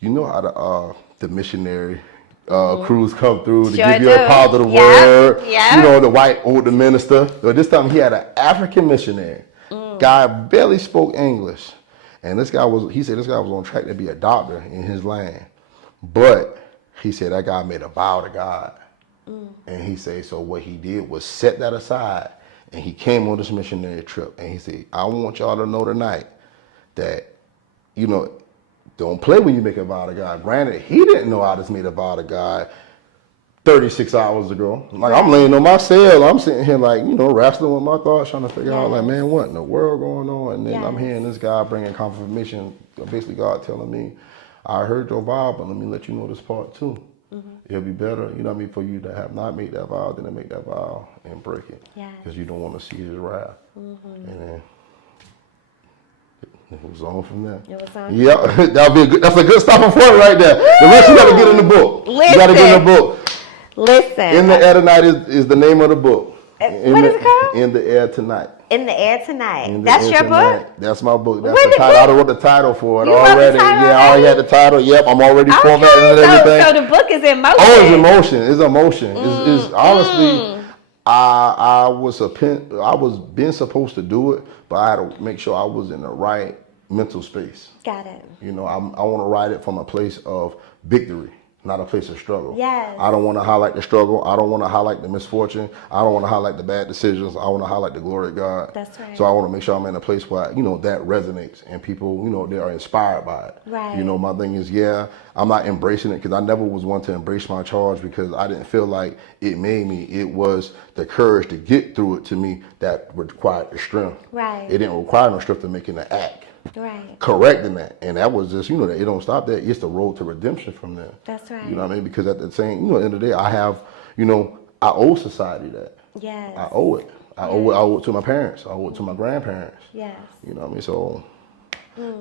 you know how the missionary crews come through to give you a positive word. Yeah. You know, the white older minister. So this time he had an African missionary. Guy barely spoke English. And he said this guy was on track to be a doctor in his land. But he said that guy made a vow to God. And he said, so what he did was set that aside, and he came on this missionary trip, and he said, I want y'all to know tonight that, don't play when you make a vow to God. Granted, he didn't know I just made a vow to God 36 hours ago. Like, I'm laying on my cell, I'm sitting here like, wrestling with my thoughts, trying to figure out, like, man, what in the world going on? And then I'm hearing this guy bringing confirmation, basically God telling me, I heard your vow, but let me let you know this part too. It'll be better, for you to have not made that vow than to make that vow and break it. Because you don't want to see his wrath. And then it was on from there. It was on. Yeah, that's a good stopping point right there. The rest you got to get in the book. Listen. You got to get in the book. Listen. In the Air Tonight is the name of the book. What is it called? In the Air Tonight. In the Air Tonight. That's your book? That's my book. That's the title. I already wrote the title for it You wrote the already. title Yeah, I already had the title. Yep, I'm already formatting and everything. So the book is in motion. Oh, it's emotion. It's emotion. It's honestly, I was been supposed to do it, but I had to make sure I was in the right mental space. Got it. I want to write it from a place of victory, not a place of struggle. Yes. I don't want to highlight the struggle. I don't want to highlight the misfortune. I don't want to highlight the bad decisions. I want to highlight the glory of God. That's right. So I want to make sure I'm in a place where, that resonates and people, they are inspired by it. Right. My thing is, I'm not embracing it because I never was one to embrace my charge because I didn't feel like it made me. It was the courage to get through it to me that required the strength. Right. It didn't require no strength to make it an act. Right. Correcting that. And that was just, that it don't stop there. It's the road to redemption from there. That's right. You know what I mean? Because at the same, at the end of the day, I have, I owe society that. Yes. I owe it. I owe it to my parents. I owe it to my grandparents. Yes. You know what I mean? So,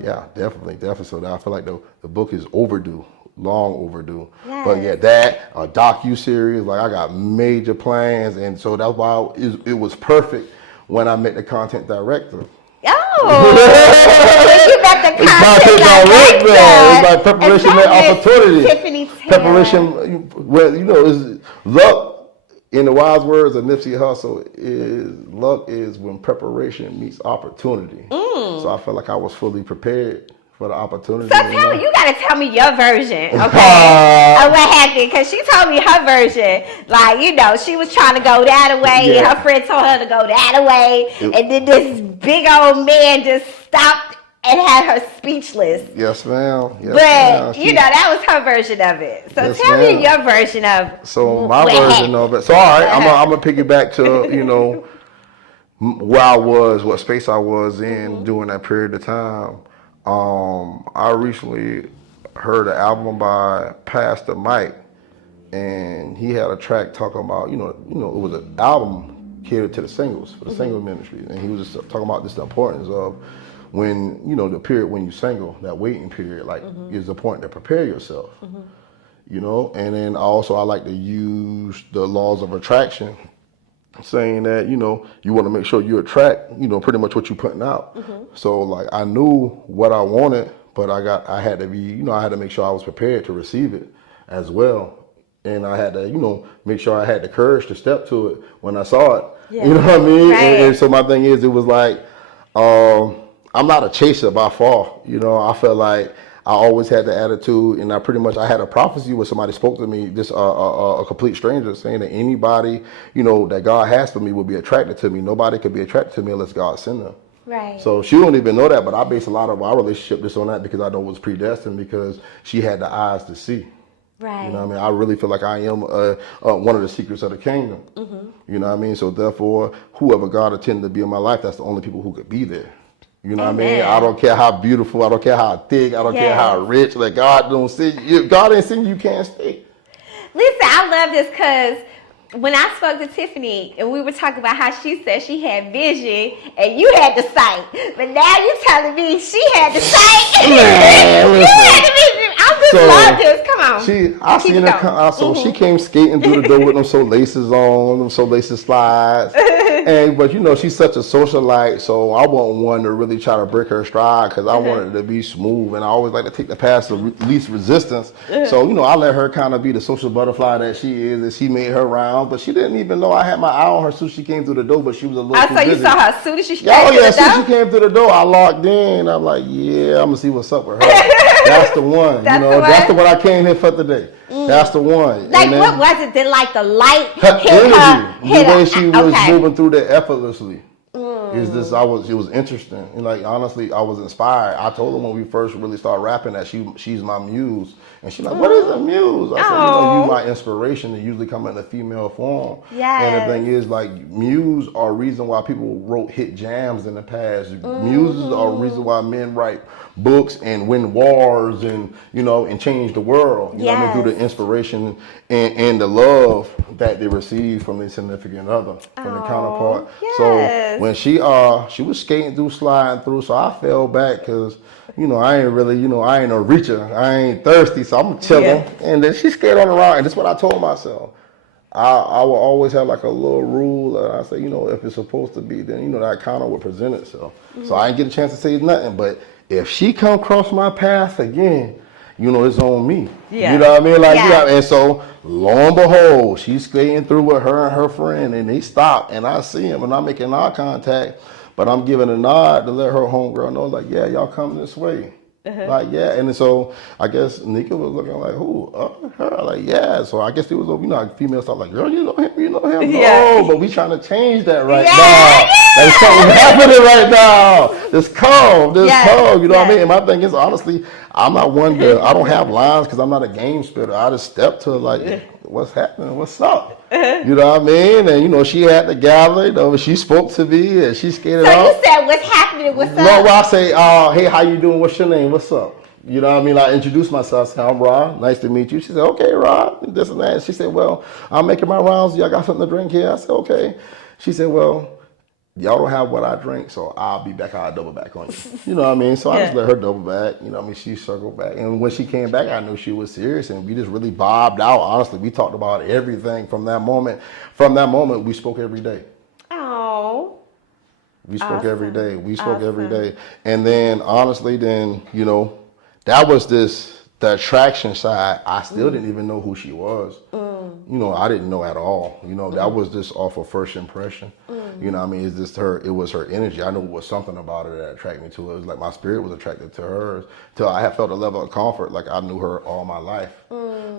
yeah, definitely. So I feel like the book is overdue. Long overdue. Yes. But yeah, that, a docu-series, like I got major plans. And so that's why it was perfect when I met the content director. Oh, You got the It's content direct, man. It's like director. preparation and opportunity. Tiffany Taylor. Preparation, well, is luck. In the wise words of Nipsey Hussle, is luck is when preparation meets opportunity. So I felt like I was fully prepared for the opportunity. So you gotta tell me your version, okay, of what happened, because she told me her version. Like, she was trying to go that way, and her friend told her to go that way, and then this big old man just stopped and had her speechless. Yes, ma'am. Yes, But, ma'am. that was her version of it. So Yes, tell ma'am. me your version of So my what version happened. of it. So all right, I'm gonna piggyback to where I was, what space I was in during that period of time. I recently heard an album by Pastor Mike, and he had a track talking about it was an album catered to the singles for the single ministry, and he was just talking about the importance of when the period when you single, that waiting period, is important to prepare yourself. And then also I like to use the laws of attraction, saying that you want to make sure you attract pretty much what you're putting out. So I knew what I wanted, but I had to be I had to make sure I was prepared to receive it as well, and I had to make sure I had the courage to step to it when I saw it. You know what I mean? Right. And so my thing is, it was I'm not a chaser by far. I felt like I always had the attitude, and I had a prophecy where somebody spoke to me, just a complete stranger, saying that anybody, that God has for me will be attracted to me. Nobody could be attracted to me unless God send them. Right. So she don't even know that, but I base a lot of our relationship just on that, because I know it was predestined, because she had the eyes to see. Right. You know what I mean? I really feel like I am one of the secrets of the kingdom. You know what I mean? So therefore, whoever God intended to be in my life, that's the only people who could be there. You know what I mean? I don't care how beautiful, I don't care how thick, I don't care how rich. Like, God don't send you. If God ain't send you, you can't stay. Listen, I love this because when I spoke to Tiffany and we were talking about how she said she had vision and you had the sight, but now you telling me she had the sight. Man, You had the vision. I just love this. Come on. I seen her come. So she came skating through the door with them laces on, them laces slides. But she's such a socialite, so I wasn't one to really try to break her stride, because I wanted it to be smooth, and I always like to take the path of least resistance. So I let her kind of be the social butterfly that she is, and she made her round, but she didn't even know I had my eye on her as soon as she came through the door. But she was a little too busy. You saw her as soon as she came through the door? as soon as she came through the door, I locked in. I'm like, yeah, I'm gonna see what's up with her. That's the one. That's the one I came here for today. That's the one. Like, what was it? Did the light her hit energy, her? The way she was moving through there effortlessly. It was interesting. And honestly, I was inspired. I told her when we first really started rapping that she's my muse. And she's like, what is a muse? I said, you my inspiration. They usually come in a female form. Yes. And the thing is, muse are a reason why people wrote hit jams in the past. Muses are a reason why men write books and win wars and change the world. You know what I mean? Through the inspiration and the love that they receive from their significant other, from the counterpart. Yes. So when she was skating through, sliding through, so I fell back because I ain't really, I ain't a reacher, I ain't thirsty, so I'm chilling. Yeah. And then she skated on around, and that's what I told myself. I will always have a little rule, and I say, if it's supposed to be, then that counter would present itself. So I ain't get a chance to say nothing, but if she come across my path again, it's on me. Yeah. You know what I mean? And so lo and behold, she's skating through with her and her friend, and they stop, and I see him, and I'm making eye contact, but I'm giving a nod to let her homegirl know, yeah, y'all come this way. And so I guess Nika was looking like, who? Her? Yeah. So I guess it was, females thought girl, you know him? Yeah. No, but we trying to change that right now. Something happening right now. This calm, what I mean? And my thing is, honestly, I'm not one I don't have lines because I'm not a game spitter. I just step to what's happening? What's up? You know what I mean? And she had the gallery, she spoke to me and she skated off. So you said what's happening, what's up? No, I say, hey, how you doing? What's your name? What's up? You know what I mean? I introduced myself. I said, I'm Rob. Nice to meet you. She said, okay, Rob. This and that. She said, well, I'm making my rounds. Y'all got something to drink here? I said, okay. She said, well, y'all don't have what I drink, so I'll be back. I'll double back on you. You know what I mean? So I just let her double back. You know what I mean? She circled back. And when she came back, I knew she was serious, and we just really bobbed out. Honestly, we talked about everything from that moment. From that moment, we spoke every day. Oh. We spoke every day. We spoke every Awesome. day. And then honestly, then, you know, that was the attraction side. I still didn't even know who she was. You know, I didn't know at all. You know, that was just off of first impression. You know what I mean? It's just her, it was her energy. I knew it was something about her that attracted me to her. It was like my spirit was attracted to hers till I had felt a level of comfort. Like I knew her all my life.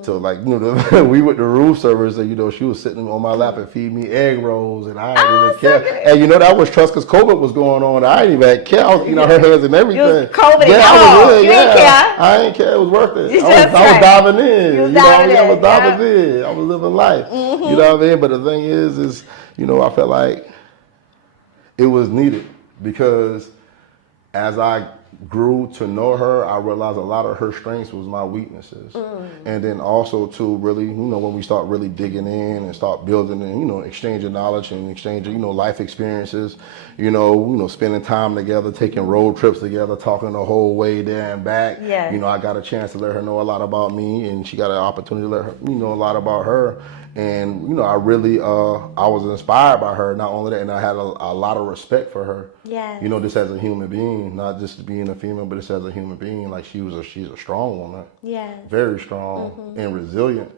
Till like, you know, we went to room service and, you know, she was sitting on my lap and feeding me egg rolls and I didn't even care. And you know, that was trust because COVID was going on. I didn't even care. I was, you know, her hands and everything. You was COVID in your I home. was, You didn't care. I didn't care. It was worth it. That's I was right. diving in. You was know what I mean? I diving was in, diving in. I was living life. You know what I mean? But the thing is, you know, I felt like it was needed because as I grew to know her, I realized a lot of her strengths was my weaknesses. And then also to really, you know, when we start really digging in and start building and, you know, exchanging knowledge and exchanging, you know, life experiences, you know, spending time together, taking road trips together, talking the whole way there and back. Yeah. You know, I got a chance to let her know a lot about me and she got an opportunity to let her, you know, a lot about her. And, you know, I really, I was inspired by her, not only that, and I had a lot of respect for her. Yes. You know, just as a human being, not just being a female, but just as a human being. Like she's a strong woman. Yes. Very strong and resilient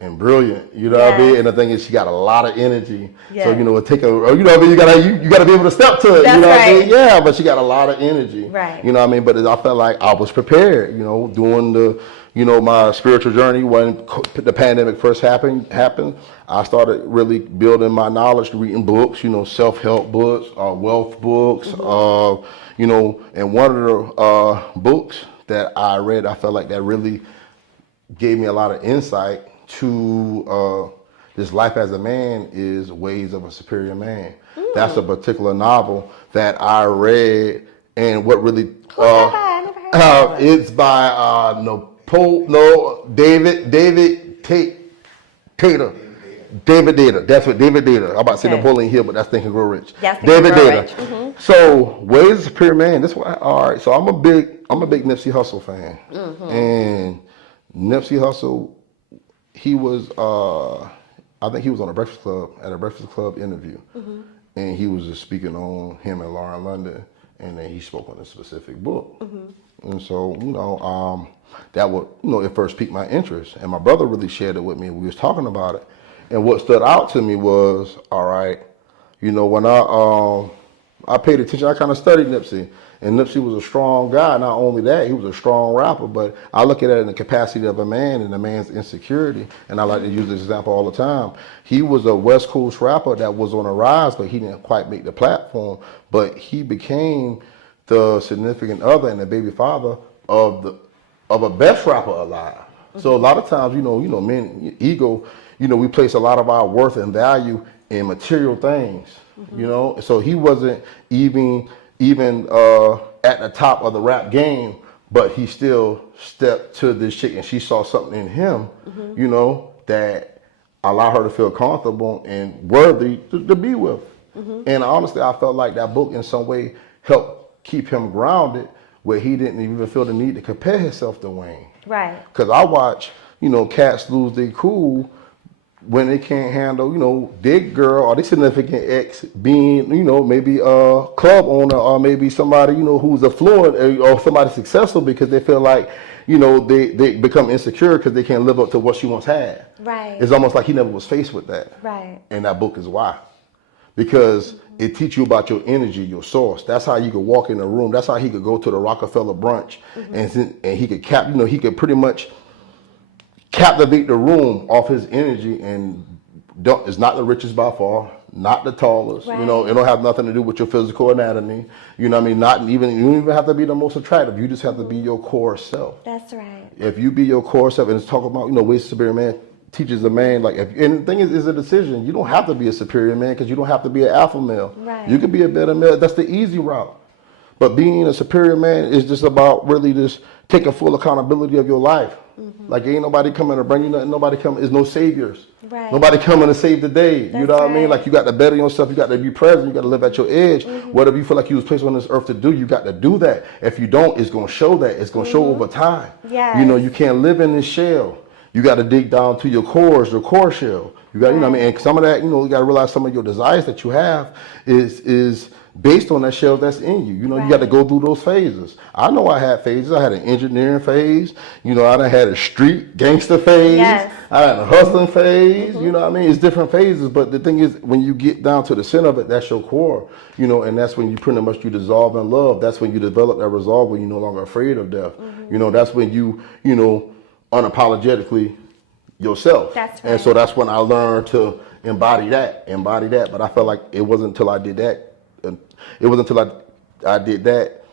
and brilliant. You know what I mean? And the thing is, she got a lot of energy. So, you know, it take a, you know what I mean? You gotta be able to step to it. That's you know what I mean? right. Yeah, but she got a lot of energy. Right. You know what I mean? But I felt like I was prepared, you know, doing the, you know, my spiritual journey when the pandemic first happened. I started really building my knowledge, reading books, you know, self-help books, wealth books, you know, and one of the books that I read, I felt like that really gave me a lot of insight to this life as a man is Ways of a Superior Man. That's a particular novel that I read, and what really it's by David Data. That's what David Data. I'm about to say Napoleon Hill, but that's Think and Grow Rich. David Data. So Ways of a Superior Man. This one. All right. So I'm a big Nipsey Hussle fan, and Nipsey Hussle, he was I think he was on a Breakfast Club interview, and he was just speaking on him and Lauren London, and then he spoke on a specific book, and so you know that would, you know, it first piqued my interest, and my brother really shared it with me. We was talking about it, and what stood out to me was, all right, you know, when I paid attention, I kind of studied Nipsey. And Nipsey was a strong guy. Not only that, he was a strong rapper, but I look at it in the capacity of a man and a man's insecurity. And I like to use this example all the time. He was a West Coast rapper that was on a rise, but he didn't quite make the platform. But he became the significant other and the baby father of a best rapper alive. So a lot of times, you know, men, ego, you know, we place a lot of our worth and value in material things, you know. So he wasn't even at the top of the rap game, but he still stepped to this chick and she saw something in him, you know, that allowed her to feel comfortable and worthy to be with. And honestly, I felt like that book in some way helped keep him grounded, where he didn't even feel the need to compare himself to Wayne. Right. Because I watch, you know, cats lose their cool when they can't handle, you know, their girl or their significant ex being, you know, maybe a club owner or maybe somebody, you know, who's affluent or somebody successful, because they feel like, you know, they become insecure because they can't live up to what she once had. Right. It's almost like he never was faced with that. Right. And that book is why. Because it teaches you about your energy, your source. That's how you could walk in a room. That's how he could go to the Rockefeller brunch and he could he could pretty much captivate the room off his energy, and is not the richest by far, not the tallest. Right. You know, it don't have nothing to do with your physical anatomy. You know what I mean? Not even, you don't even have to be the most attractive. You just have to be your core self. That's right. If you be your core self, and it's talking about, you know, Ways of a Superior Man teaches a man, like, and the thing is a decision. You don't have to be a superior man because you don't have to be an alpha male. Right. You could be a better male. That's the easy route. But being a superior man is just about really just taking full accountability of your life. Like, ain't nobody coming to bring you nothing. Nobody coming. There's no saviors. Right. Nobody coming to save the day. You That's know what I mean? right. Like, you got to better yourself. You got to be present. You got to live at your edge. Whatever you feel like you was placed on this earth to do, you got to do that. If you don't, it's going to show that. It's going to show over time. Yes. You know, you can't live in this shell. You got to dig down to your core shell. You got, you know what I mean? And some of that, you know, you got to realize some of your desires that you have is based on that shell that's in you. You know, you got to go through those phases. I know I had phases. I had an engineering phase. You know, I done had a street gangster phase. Yes. I had a hustling phase. You know what I mean? It's different phases. But the thing is, when you get down to the center of it, that's your core. You know, and that's when you pretty much you dissolve in love. That's when you develop that resolve when you're no longer afraid of death. You know, that's when you know, unapologetically yourself. That's right. And so that's when I learned to embody that. But I felt like it wasn't until I did that. It wasn't until I did that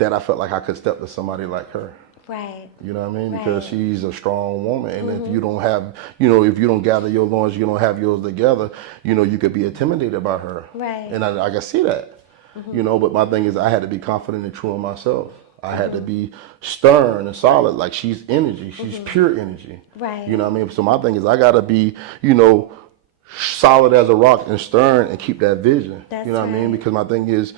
I felt like I could step to somebody like her. Right. You know what I mean? Right. Because she's a strong woman. And if you don't have, you know, if you don't gather your loins, you don't have yours together, you know, you could be intimidated by her. Right. And I can see that, you know, but my thing is I had to be confident and true in myself. I had to be stern and solid, like she's energy. She's pure energy. Right. You know what I mean? So my thing is I got to be, you know, solid as a rock and stern and keep that vision. That's you know what I mean? right. Because my thing is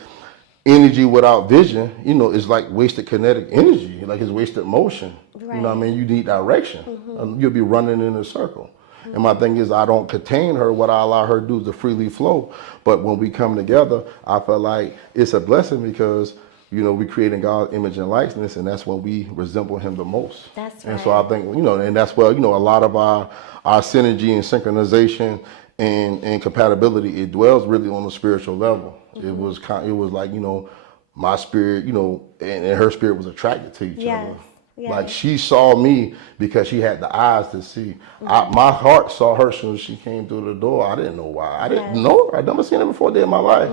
energy without vision, you know, is like wasted kinetic energy, like it's wasted motion. Right. You know what I mean? You need direction. You'll be running in a circle. And my thing is I don't contain her. What I allow her to do is to freely flow. But when we come together, I feel like it's a blessing because, you know, we create in God's image and likeness, and that's when we resemble him the most. That's And right. so I think, you know, and that's where, you know, a lot of our synergy and synchronization and compatibility, it dwells really on the spiritual level. It was like, you know, my spirit, you know, and her spirit was attracted to each Yes. other. Yes. Like she saw me because she had the eyes to see. My heart saw her as soon as she came through the door. I didn't know why. I didn't know her. I'd never seen her before a day in my life.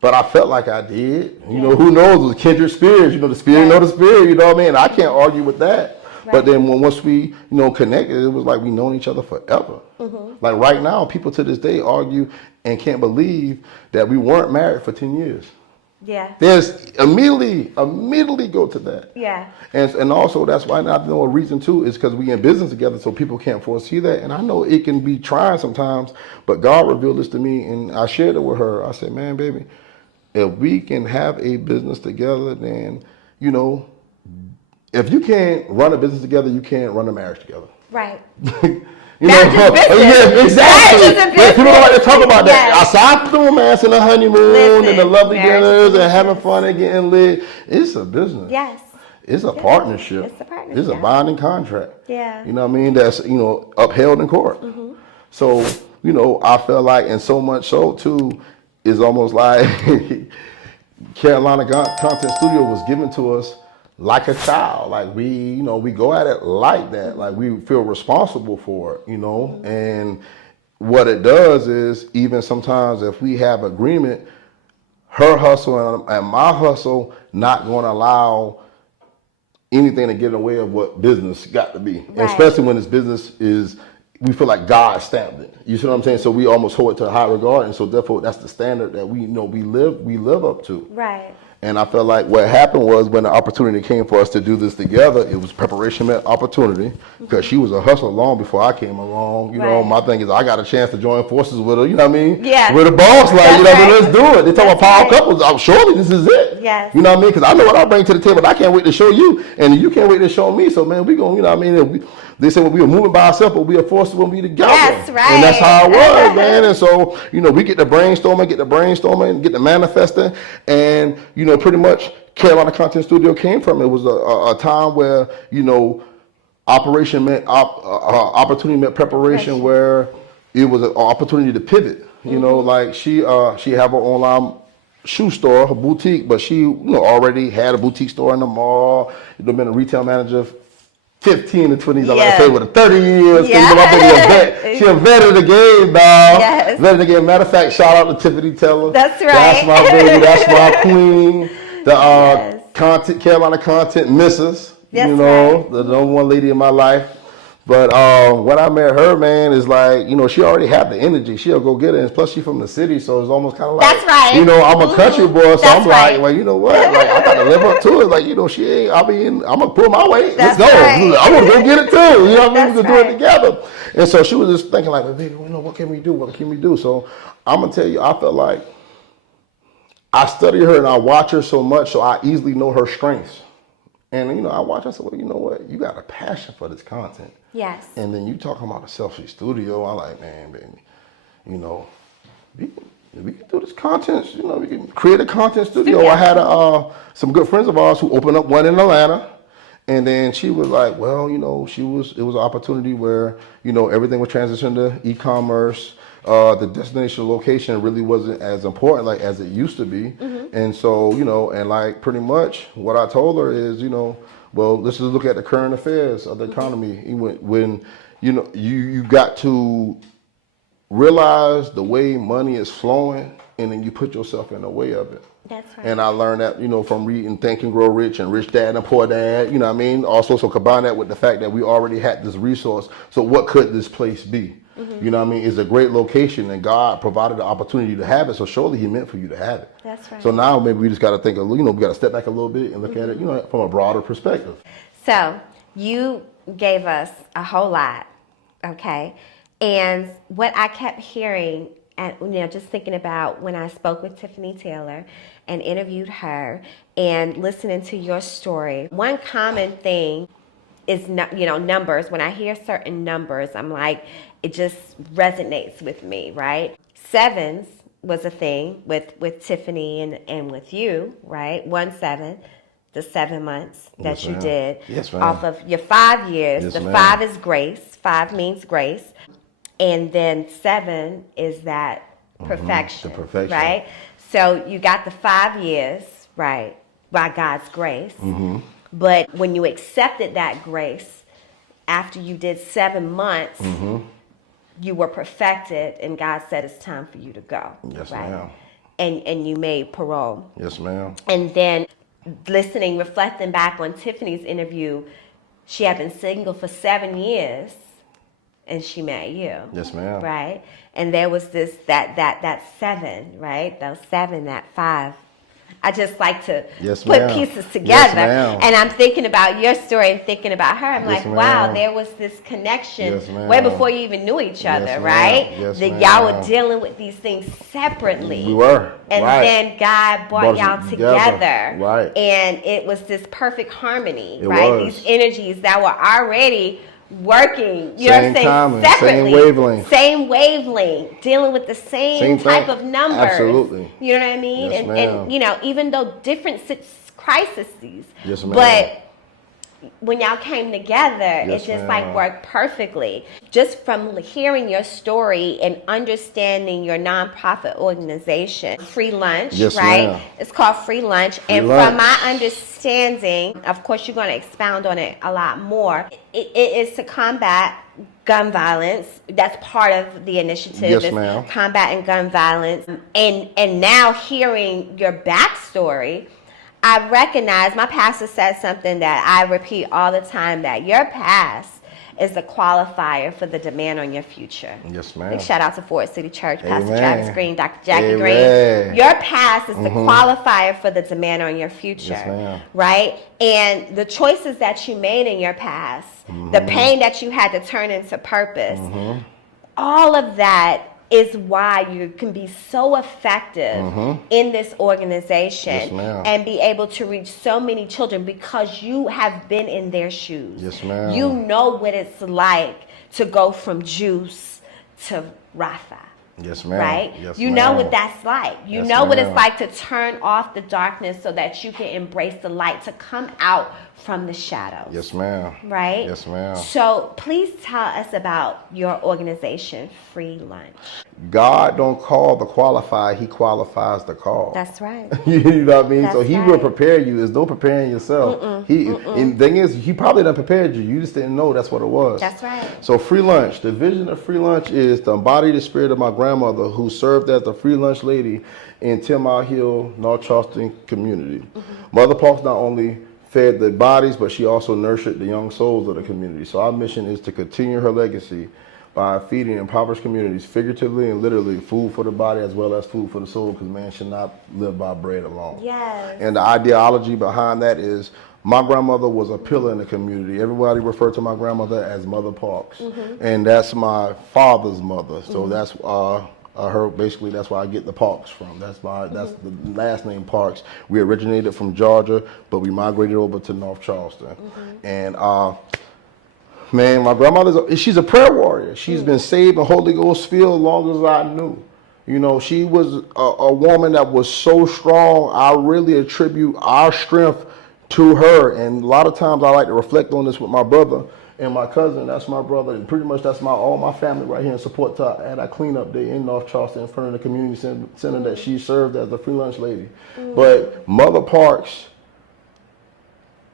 But I felt like I did. You know, who knows? It was kindred spirits. You know, the spirit know the spirit. You know what I mean? I can't argue with that. But then once we, you know, connected, it was like we known each other forever. Like right now, people to this day argue and can't believe that we weren't married for 10 years. Yeah. There's immediately go to that. Yeah. And also that's why I know a reason too is because we in business together, so people can't foresee that. And I know it can be trying sometimes, but God revealed this to me, and I shared it with her. I said, "Man, baby, if we can have a business together, then you know, if you can't run a business together, you can't run a marriage together." Right. You Not know, just business. yeah, exactly. Marriage is a But people don't like to talk business. about that. Yes. Aside from the romance and the honeymoon and the lovely marriage is dinners a and having business. fun and getting lit, it's a business. Yes. It's a partnership. It's a partnership. It's a binding contract. Yeah. You know what I mean? That's, you know, upheld in court. So, you know, I feel like, and so much so too, is almost like Carolina Content Studio was given to us like a child. Like we, you know, we go at it like that. Like we feel responsible for it, you know? And what it does is even sometimes if we have agreement, her hustle and my hustle not going to allow anything to get in the way of what business got to be. Right. Especially when this business is, we feel like God stamped it. You see what I'm saying? So we almost hold it to a high regard, and so therefore that's the standard that we know we live up to. Right. And I felt like what happened was when the opportunity came for us to do this together, it was preparation met opportunity because she was a hustler long before I came along. You know, Right. my thing is I got a chance to join forces with her. You know what I mean? Yeah. With a boss, like, That's you know, right. let's do it. They talk about That's power right. couples. Surely this is it. Yes. You know what I mean? Because I know what I bring to the table. I can't wait to show you, and you can't wait to show me. So man, we going, you know what I mean? They say when we were moving by ourselves, but we are forced when we together. That's right. And that's how it was, man. And so, you know, we get the brainstorming, get the manifesting, and, you know, pretty much Carolina Content Studio came from. It was a time where, you know, opportunity met preparation, where it was an opportunity to pivot. You know, like she have her online shoe store, her boutique, but she, you know, already had a boutique store in the mall. She'd been a retail manager 15 to 20 years, I like to say, with a 30 years. Yeah. You know, my baby a vet. She a vet of the game, dog. Yes. Vet of the game. Matter of fact, shout out to Tiffany Teller. That's right. That's my baby. That's my queen. The Yes. content, Carolina Content Missus. That's you know, right. the number one lady in my life. But when I met her, man, is like, you know, she already had the energy. She'll go get it. And plus, she from the city, so it's almost kind of like, That's right. you know, I'm a country boy, so That's I'm right. like, well, you know what? Like, I got to live up to it. Like, you know, she ain't, I mean, I'm going to pull my weight. Let's That's go. right. I want to go get it too. You know what I mean? We That's can do it right. together. And so she was just thinking like, well, baby, you know, what can we do? What can we do? So I'm going to tell you, I felt like I study her and I watch her so much, so I easily know her strengths. And, you know, I watch, I said, well, you know what? You got a passion for this content. Yes. And then you talking about a selfie studio. I'm like, man, baby, you know, we can do this content, we can create a content studio. I had some good friends of ours who opened up one in Atlanta. And then she was like, well, it was an opportunity where, everything was transitioned to e-commerce. The destination location really wasn't as important like as it used to be. And so, and like pretty much what I told her is, well, let's just look at the current affairs of the economy. When you got to realize the way money is flowing, and then you put yourself in the way of it. That's right. And I learned that, from reading Think and Grow Rich and Rich Dad and Poor Dad, you know what I mean? Also, so combine that with the fact that we already had this resource. So what could this place be? You know what I mean? It's a great location, and God provided the opportunity to have it. So surely he meant for you to have it. That's right. So now maybe we just got to think, we got to step back a little bit and look at it, from a broader perspective. So you gave us a whole lot, okay? And what I kept hearing, and just thinking about when I spoke with Tiffany Taylor and interviewed her and listening to your story, one common thing is numbers. When I hear certain numbers, I'm like, it just resonates with me, right? Sevens was a thing with Tiffany and with you, right? 17, the 7 months that you did off of your 5 years. Yes, the ma'am. 5 is grace. 5 means grace. And then 7 is that perfection, the perfection. right? So you got the 5 years, right, by God's grace. But when you accepted that grace, after you did 7 months, you were perfected, and God said it's time for you to go. Yes, right? ma'am. And you made parole. Yes, ma'am. And then reflecting back on Tiffany's interview, she had been single for 7 years. And she met you. Yes, ma'am. Right? And there was that 7, right? Those 7, that 5. I just like to put pieces together. Yes, and I'm thinking about your story and thinking about her. I'm like, wow, there was this connection way before you even knew each other, right? Yes, that y'all were dealing with these things separately. We were. And then God brought y'all together. Right. And it was this perfect harmony, It right? was. These energies that were already working, you know what I'm saying, timing, separately. same wavelength, dealing with the same type of numbers. Absolutely. You know what I mean? Yes, and even though different crises, yes, ma'am. but when y'all came together, it just like worked perfectly. Just from hearing your story and understanding your nonprofit organization, Free Lunch, right? Ma'am. It's called Free Lunch. From my understanding, of course, you're going to expound on it a lot more. It is to combat gun violence. That's part of the initiative. Yes, ma'am. Combating gun violence. And now hearing your backstory, I recognize, my pastor said something that I repeat all the time, that your past is the qualifier for the demand on your future. Yes, ma'am. Big shout out to Ford City Church, Amen. Pastor Travis Green, Dr. Jackie Amen. Green. Your past is the qualifier for the demand on your future. Yes, ma'am. Right? And the choices that you made in your past, the pain that you had to turn into purpose, all of that is why you can be so effective in this organization and be able to reach so many children because you have been in their shoes. Yes, ma'am. You know what it's like to go from Juice to Raphael. Yes, ma'am. Right? Yes, you know what that's like. You know what it's like to turn off the darkness so that you can embrace the light, to come out from the shadows. Yes, ma'am. Right? Yes, ma'am. So please tell us about your organization, Free Lunch. God don't call the qualified, he qualifies the call. That's right. You know what I mean? That's so he will prepare you. There's no preparing yourself. And the thing is, he probably done prepared you. You just didn't know that's what it was. That's right. So Free Lunch, the vision of Free Lunch is to embody the spirit of my grandmother who served as the free lunch lady in 10 Mile Hill, North Charleston community. Mother Parks not only fed the bodies, but she also nurtured the young souls of the community. So our mission is to continue her legacy by feeding impoverished communities, figuratively and literally, food for the body as well as food for the soul, because man should not live by bread alone. Yes. And the ideology behind that is, my grandmother was a pillar in the community. Everybody referred to my grandmother as Mother Parks. And that's my father's mother. So that's her, basically that's where I get the Parks from. That's the last name Parks. We originated from Georgia, but we migrated over to North Charleston. And man, my grandmother, she's a prayer warrior. She's been saved and Holy Ghost filled as long as I knew. You know, she was a woman that was so strong. I really attribute our strength to her. And a lot of times I like to reflect on this with my brother and my cousin. That's my brother. And pretty much that's all my family right here in support at our cleanup day in North Charleston in front of the community center that she served as the free lunch lady. But Mother Parks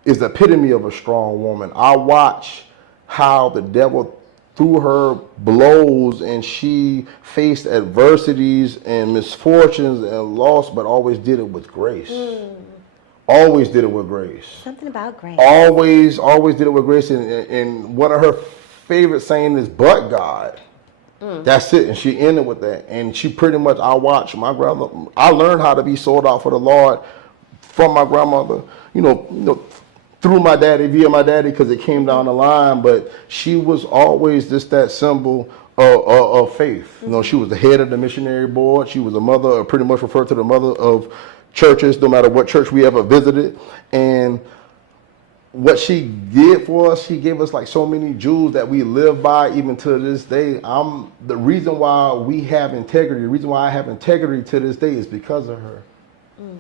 is the epitome of a strong woman. I watch how the devil threw her blows and she faced adversities and misfortunes and loss, but always did it with grace. Always did it with grace. Something about grace. Always did it with grace. And one of her favorite saying is, but God. That's it. And she ended with that. And she pretty much, I watched my grandmother. I learned how to be sold out for the Lord from my grandmother, you know, through my daddy, via my daddy, because it came down the line. But she was always just that symbol of faith. You know, she was the head of the missionary board. She was a mother, pretty much referred to the mother of churches, no matter what church we ever visited. And what she did for us, she gave us like so many jewels that we live by even to this day. The reason why we have integrity, the reason why I have integrity to this day is because of her.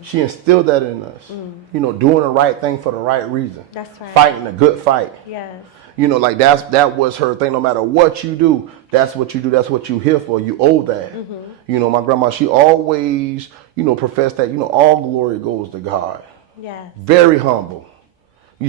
She instilled that in us. You know, doing the right thing for the right reason. That's right. Fighting a good fight. Yes. You know, like that was her thing. No matter what you do, that's what you do. That's what you here for. You owe that. You know, my grandma, she always, you know, professed that, you know, all glory goes to God. Yes. Very humble.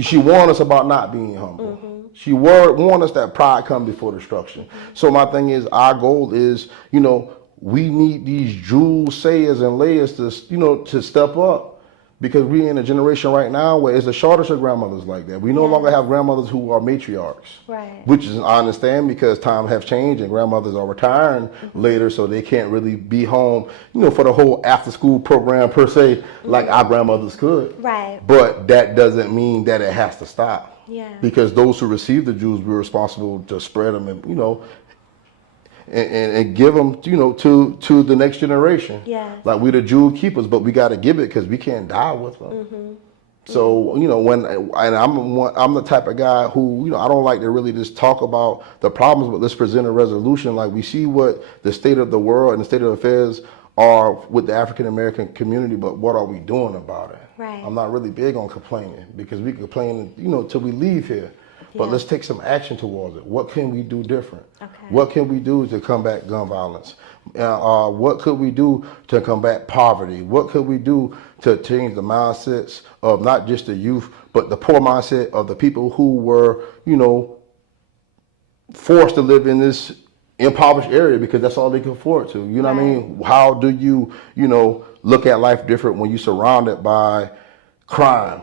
She warned us about not being humble. She warned us that pride comes before destruction. So my thing is, our goal is, you know, we need these jewel sayers and layers to, you know, to step up, because we're in a generation right now where it's a shortage of grandmothers like that. We no longer have grandmothers who are matriarchs, right? Which is, I understand, because times have changed and grandmothers are retiring later, so they can't really be home, you know, for the whole after school program per se, like our grandmothers could. Right. But that doesn't mean that it has to stop. Yeah. Because those who receive the jewels, we're responsible to spread them and, you know, and give them, you know, to the next generation. Yeah. Like, we the jewel keepers, but we got to give it because we can't die with them. So, you know, I'm the type of guy who, you know, I don't like to really just talk about the problems, but let's present a resolution. Like, we see what the state of the world and the state of affairs are with the African American community, but what are we doing about it? Right. I'm not really big on complaining, because we complain, you know, till we leave here. But let's take some action towards it. What can we do different? Okay. What can we do to combat gun violence? What could we do to combat poverty? What could we do to change the mindsets of not just the youth, but the poor mindset of the people who were, you know, forced to live in this impoverished area because that's all they could afford to. You know what I mean? How do you, you know, look at life different when you're surrounded by crime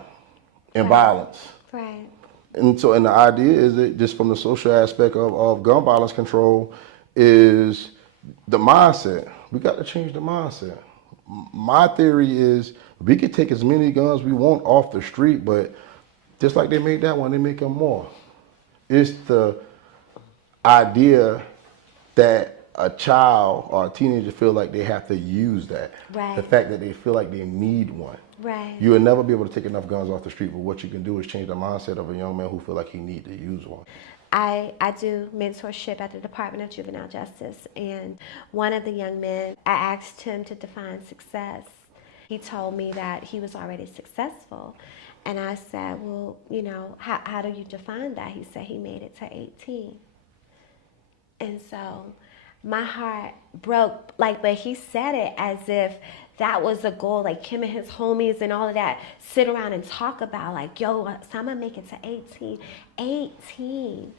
and violence? Right. And so, and the idea is that just from the social aspect of gun violence control is the mindset. We got to change the mindset. My theory is we could take as many guns we want off the street, but just like they made that one, they make them more. It's the idea that a child or a teenager feel like they have to use that. Right. The fact that they feel like they need one. Right. You will never be able to take enough guns off the street, but what you can do is change the mindset of a young man who feel like he need to use one. I do mentorship at the Department of Juvenile Justice, and one of the young men, I asked him to define success. He told me that he was already successful, and I said, well, you know, how do you define that? He said he made it to 18. And so my heart broke, like, but he said it as if that was a goal, like him and his homies and all of that sit around and talk about, like, yo, so I'm gonna make it to 18. 18.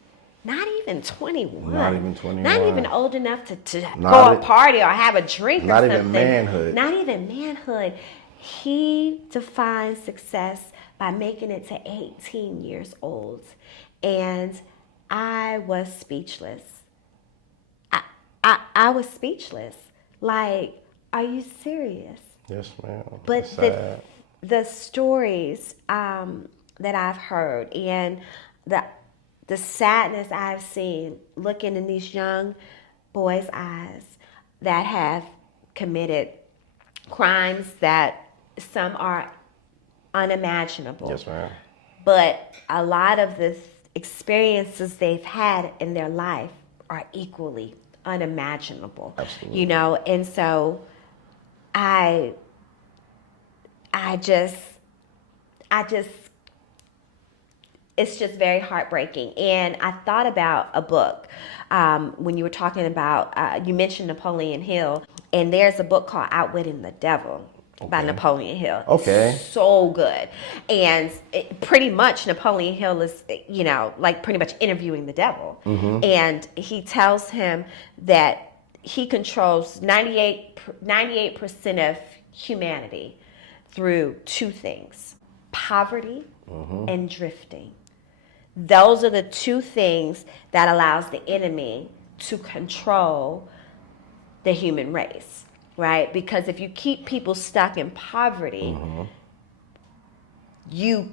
Not even 21. Not even 21. Not even old enough to go a party or have a drink or something. Not even manhood. Not even manhood. He defines success by making it to 18 years old. And I was speechless. I was speechless. Like, are you serious? Yes, ma'am. But the stories that I've heard and the sadness I've seen looking in these young boys' eyes that have committed crimes that some are unimaginable. Yes, ma'am. But a lot of the experiences they've had in their life are equally unimaginable. Absolutely. You know, and so I just it's just very heartbreaking. And I thought about a book when you were talking about, you mentioned Napoleon Hill, and there's a book called Outwitting the Devil by Napoleon Hill. Okay. So good. And pretty much Napoleon Hill is, like pretty much interviewing the devil. And he tells him that he controls 98% of humanity through two things: poverty and drifting. Those are the two things that allows the enemy to control the human race, right? Because if you keep people stuck in poverty, you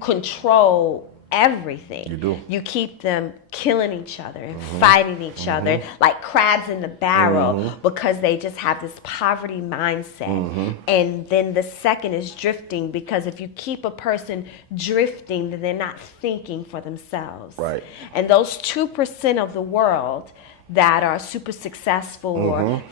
control everything. You do. You keep them killing each other and fighting each other like crabs in the barrel because they just have this poverty mindset. And then the second is drifting, because if you keep a person drifting, then they're not thinking for themselves. Right. And those 2% of the world that are super successful or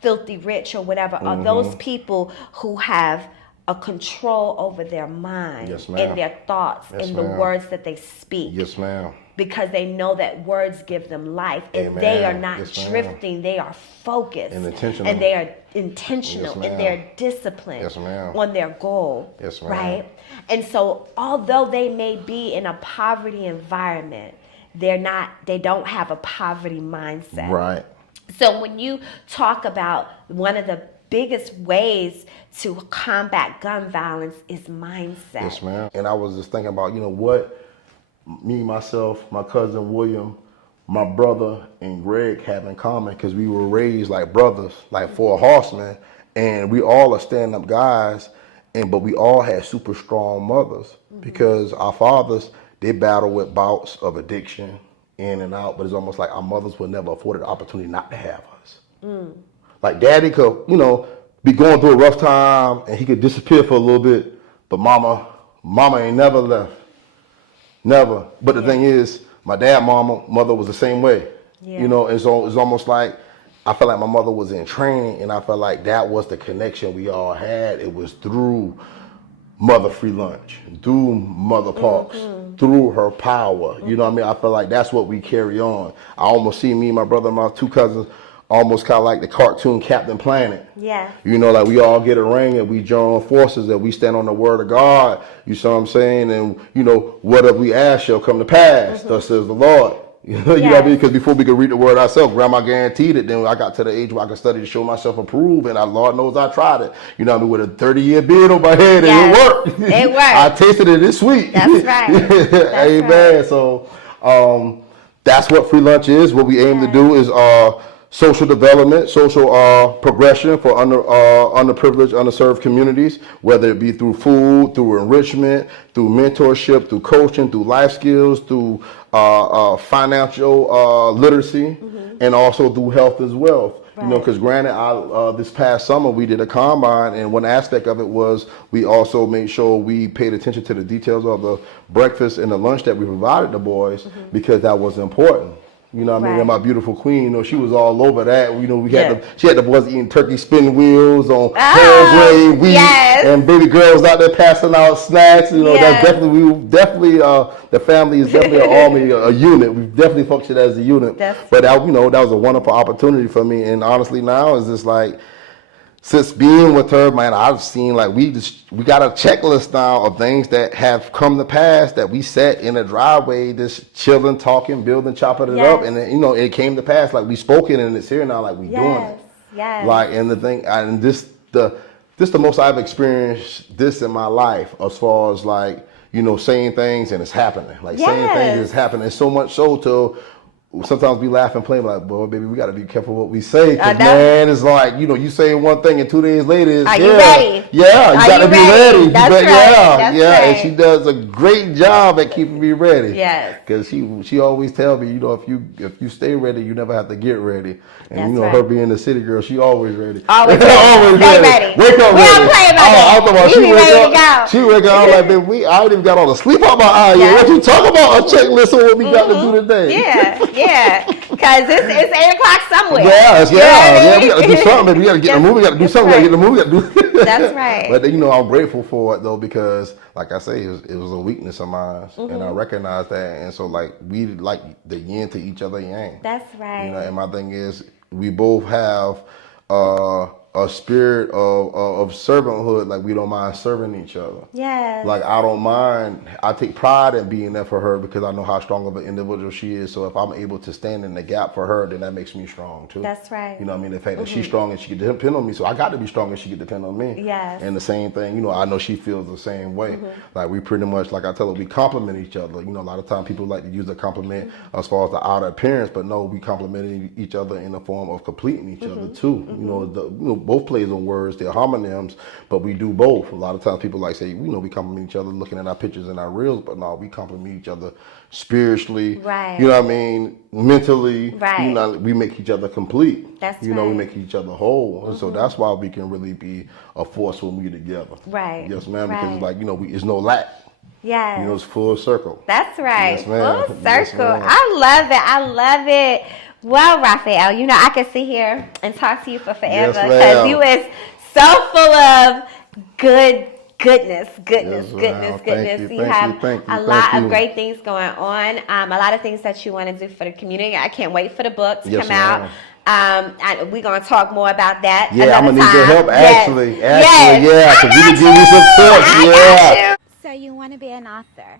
filthy rich or whatever are those people who have a control over their mind and their thoughts and the words that they speak. Yes, ma'am. Because they know that words give them life, and they are not drifting. They are focused And intentional. and they are intentional in their discipline on their goal. Yes, ma'am. Right? And so although they may be in a poverty environment, they don't have a poverty mindset. Right. So when you talk about one of the biggest ways to combat gun violence is mindset. Yes, ma'am. And I was just thinking about, what me, myself, my cousin William, my brother, and Greg have in common, because we were raised like brothers, like four horsemen, and we all are stand-up guys, but we all had super strong mothers, because our fathers, they battle with bouts of addiction, in and out, but it's almost like our mothers were never afforded the opportunity not to have us. Like daddy could, be going through a rough time and he could disappear for a little bit, but mama ain't never left. Never. But the thing is, my mother was the same way. Yeah. It's almost like I felt like my mother was in training, and I felt like that was the connection we all had. It was through Fr33 Lunch, through Mother Parks, through her power. You know what I mean? I feel like that's what we carry on. I almost see me, my brother, and my two cousins almost kind of like the cartoon Captain Planet. Yeah. Like we all get a ring and we join forces and we stand on the word of God. You see what I'm saying? And, whatever we ask shall come to pass. Thus says the Lord. You know what I mean? Because before we could read the word ourselves, grandma guaranteed it. Then I got to the age where I could study to show myself approved, and Lord knows I tried it. With a 30-year beard on my head, and it worked. It worked. I tasted it. It's sweet. That's right. Amen. Right. So that's what Free Lunch is. What we aim to do is social development, social progression for underprivileged, underserved communities, whether it be through food, through enrichment, through mentorship, through coaching, through life skills, through financial literacy, and also through health as well. Right. Because granted, this past summer we did a combine, and one aspect of it was we also made sure we paid attention to the details of the breakfast and the lunch that we provided the boys, because that was important. You know what I mean? And my beautiful queen, she was all over that. She had the boys eating turkey spin wheels on whole grain wheat, and baby girls out there passing out snacks. That's definitely, the family is definitely an army, a unit. We definitely functioned as a unit. But that was a wonderful opportunity for me. And honestly, now is just like, since being with her, man, I've seen like we got a checklist now of things that have come to pass that we sat in a driveway, just chilling, talking, building, chopping it up, and then, it came to pass. Like we spoke it, and it's here now. Like we doing it. Yes. Like, and the thing, and this the most I've experienced this in my life, as far as like saying things and it's happening. Like saying things is happening. So much so till sometimes we laugh and play like, boy, baby, we got to be careful what we say. Cause man, it's like, you say one thing and 2 days later, it's, are you ready? Yeah, you got to be ready. That's right. That's right. And she does a great job at keeping me ready. Yes. Because she always tell me, if you stay ready, you never have to get ready. And that's her being the city girl, she always ready. Always ready. Always stay ready. ready. Wake up we ready. don't play about that. She be ready to go. She wake up, I'm like, baby, I don't even got all the sleep out my eye yet. What you talking about? A checklist of what we got to do today. Yeah. Because it's 8 o'clock somewhere. Yeah, we got to do something, baby. We got to get in the movie. We got to do something. Right. We got to get in the movie. We got to do. That's right. But you know, I'm grateful for it though, because like I say, it was a weakness of mine, and I recognize that. And so like we like the yin to each other yang. That's right. You know, and my thing is, we both have a spirit of servanthood. Like we don't mind serving each other. Yes. Like I don't mind. I take pride in being there for her because I know how strong of an individual she is. So if I'm able to stand in the gap for her, then that makes me strong too. That's right. You know what I mean? The fact that she's strong and she can depend on me, so I got to be strong and she can depend on me. Yes. And the same thing, you know, I know she feels the same way. Like we pretty much, like I tell her, we compliment each other. You know, a lot of times people like to use a compliment as far as the outer appearance, but no, we complimenting each other in the form of completing each other too. You know, both plays on words, they're homonyms, but we do both. A lot of times people like say, you know, we compliment each other looking at our pictures and our reels, but no, we compliment each other spiritually. Right. You know what I mean? Mentally. Right. You know, we make each other complete. That's you know, we right. make each other whole. And so that's why we can really be a force when we're together. Right. Yes, ma'am. Right. Because like, you know, it's no lack. Yes. You know, it's full circle. That's right. Yes, ma'am. Full Yes, circle. ma'am. I love it. I love it. Well, Raphael, you know, I could sit here and talk to you for forever Yes, because ma'am. you is so full of goodness. Yes, ma'am. Thank you, You thank have you, thank you, a thank lot of you. great things going on. A lot of things that you want to do for the community. I can't wait for the book to Yes, come out. We're going to talk more about that. Yeah, I'm another gonna need your time. help. Yes. Actually, Yes. yeah, because you can give me some tips. I Yeah. got you. So you want to be an author?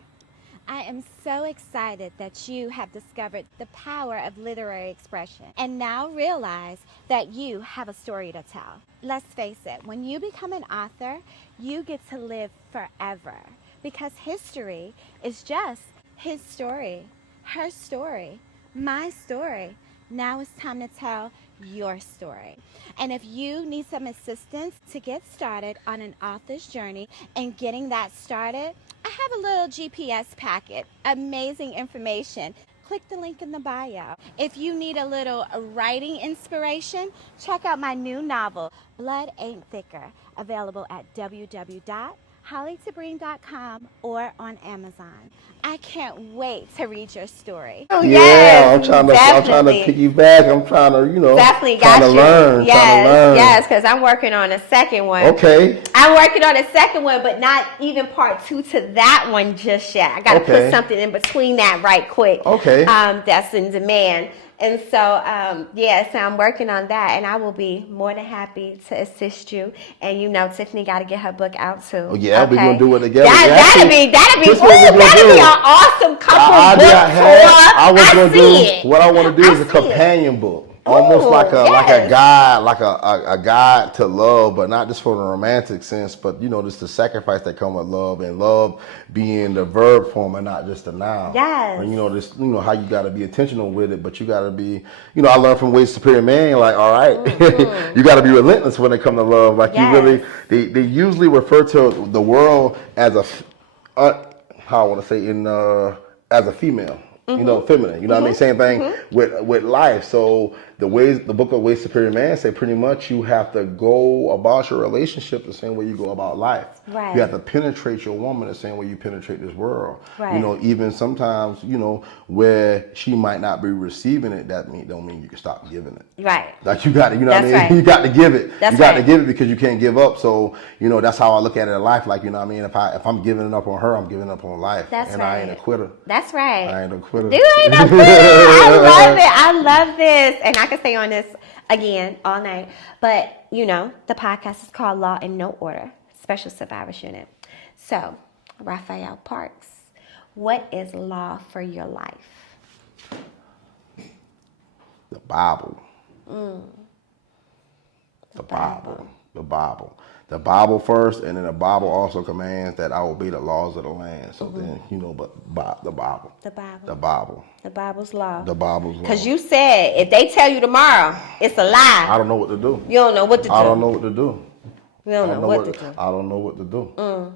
I am so excited that you have discovered the power of literary expression and now realize that you have a story to tell. Let's face it, when you become an author, you get to live forever because history is just his story, her story, my story. Now it's time to tell your story. And if you need some assistance to get started on an author's journey and getting that started, I have a little GPS packet, amazing information. Click the link in the bio. If you need a little writing inspiration, check out my new novel, Blood Ain't Thicker, available at www.hollytabream.com or on Amazon. I can't wait to read your story. Oh, Yeah, yes, I'm trying to definitely. piggyback. I'm trying to, you know, Definitely trying got to you. learn. Yes, trying to learn. yes, because I'm working on a second one. Okay. I'm working on a second one, but not even part 2 to that one just yet. I got to Okay. put something in between that right quick. Okay. That's in demand. And so, so I'm working on that, and I will be more than happy to assist you. And you know, Tiffany got to get her book out too. Oh, yeah, we're okay? gonna do it together. That'd be this what we're gonna that'd be do. an awesome couple I book I was tour. gonna do see it. what I want to do is a see it. companion book, almost Ooh, like a yes. guide, like a guide to love, but not just for the romantic sense, but you know, just the sacrifice that come with love, and love being the verb form and not just the noun. Yes. And you know, this, you know, how you got to be intentional with it, but you got to be, you know, I learned from Way Superior Man, like, all right, you got to be relentless when it comes to love. Like Yes. you really, they usually refer to the world as a, how I want to say, as a female. You know, feminine. You know what I mean? Same thing with life. So the book of Way Superior Man say pretty much you have to go about your relationship the same way you go about life. Right. You have to penetrate your woman the same way you penetrate this world. Right. You know, even sometimes, you know, where she might not be receiving it, that don't mean you can stop giving it. Right. Like you got to, you know what I That's mean? right. You got to give it. That's you got to right. give it because you can't give up. So, you know, that's how I look at it in life. Like, you know what I mean? If I'm giving up on her, I'm giving up on life. That's and right. I ain't a quitter. That's right. I ain't a quitter. You ain't a quitter. I love it. I love this. And I could stay on this again all night. But, you know, the podcast is called Law and No Order, Special Survivors Unit. So, Raphael Parks, what is law for your life? The Bible. The Bible. The Bible. The Bible first, and then the Bible also commands that I obey the laws of the land. So then, you know, but the Bible. The Bible. The Bible. The Bible's law. The Bible's law. Because you said if they tell you tomorrow, it's a lie. I don't know what to do. You don't know what to do. I don't know what to do. You don't know what to do. I don't know what to do.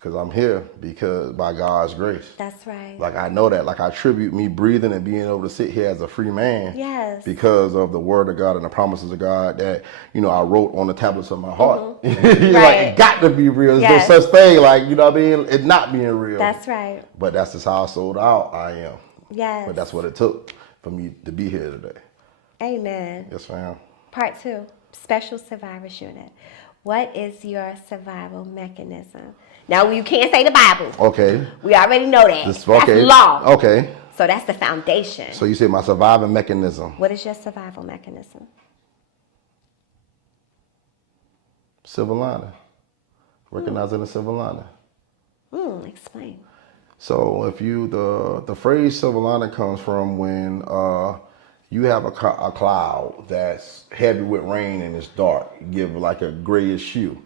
Because I'm here because by God's grace. That's right. Like I know that. Like I attribute me breathing and being able to sit here as a free man. Yes. Because of the word of God and the promises of God that, you know, I wrote on the tablets of my heart. Right. Like it got to be real. There's Yes. no such thing, like, you know what I mean? It not being real. That's right. But that's just how I sold out I am. Yes. But that's what it took. for me to be here today. Amen. Yes, ma'am. Part 2, Special Survivors Unit. What is your survival mechanism? Now, you can't say the Bible. Okay. We already know that. Okay. That's law. Okay. So that's the foundation. So you said my surviving mechanism. What is your survival mechanism? Silver lining. Recognizing the silver lining. Explain. So if you, the phrase silver lining comes from when you have a cloud that's heavy with rain and it's dark. You give like a grayish hue.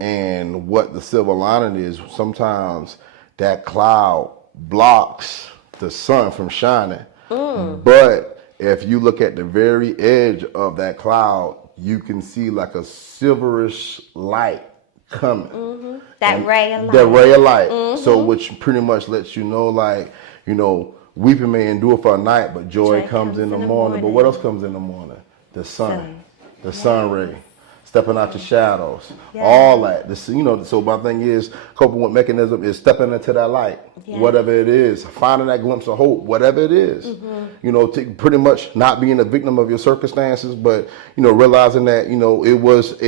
And what the silver lining is, sometimes that cloud blocks the sun from shining. But if you look at the very edge of that cloud, you can see like a silverish light coming. That ray of light. That ray of light. So which pretty much lets you know, like, you know, weeping may endure for a night, but joy comes in the morning. But what else comes in the morning? The sun. The sun ray. Stepping out your shadows. All that. This, you know, so my thing is, coping with mechanism is stepping into that light. Whatever it is. Finding that glimpse of hope. Whatever it is. You know, pretty much not being a victim of your circumstances, but, you know, realizing that, you know, it was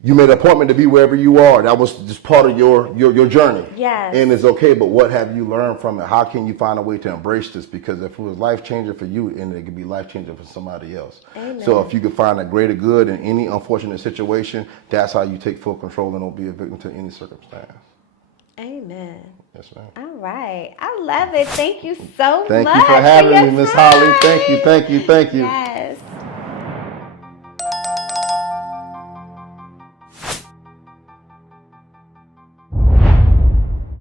you made an appointment to be wherever you are. That was just part of your journey. Yes. And it's okay, but what have you learned from it? How can you find a way to embrace this? Because if it was life-changing for you, and it could be life-changing for somebody else. Amen. So if you could find a greater good in any unfortunate situation, that's how you take full control and don't be a victim to any circumstance. Amen. Yes, ma'am. All right. I love it. Thank you so much. Thank you for having me, Miss Holly. Thank you. Yes.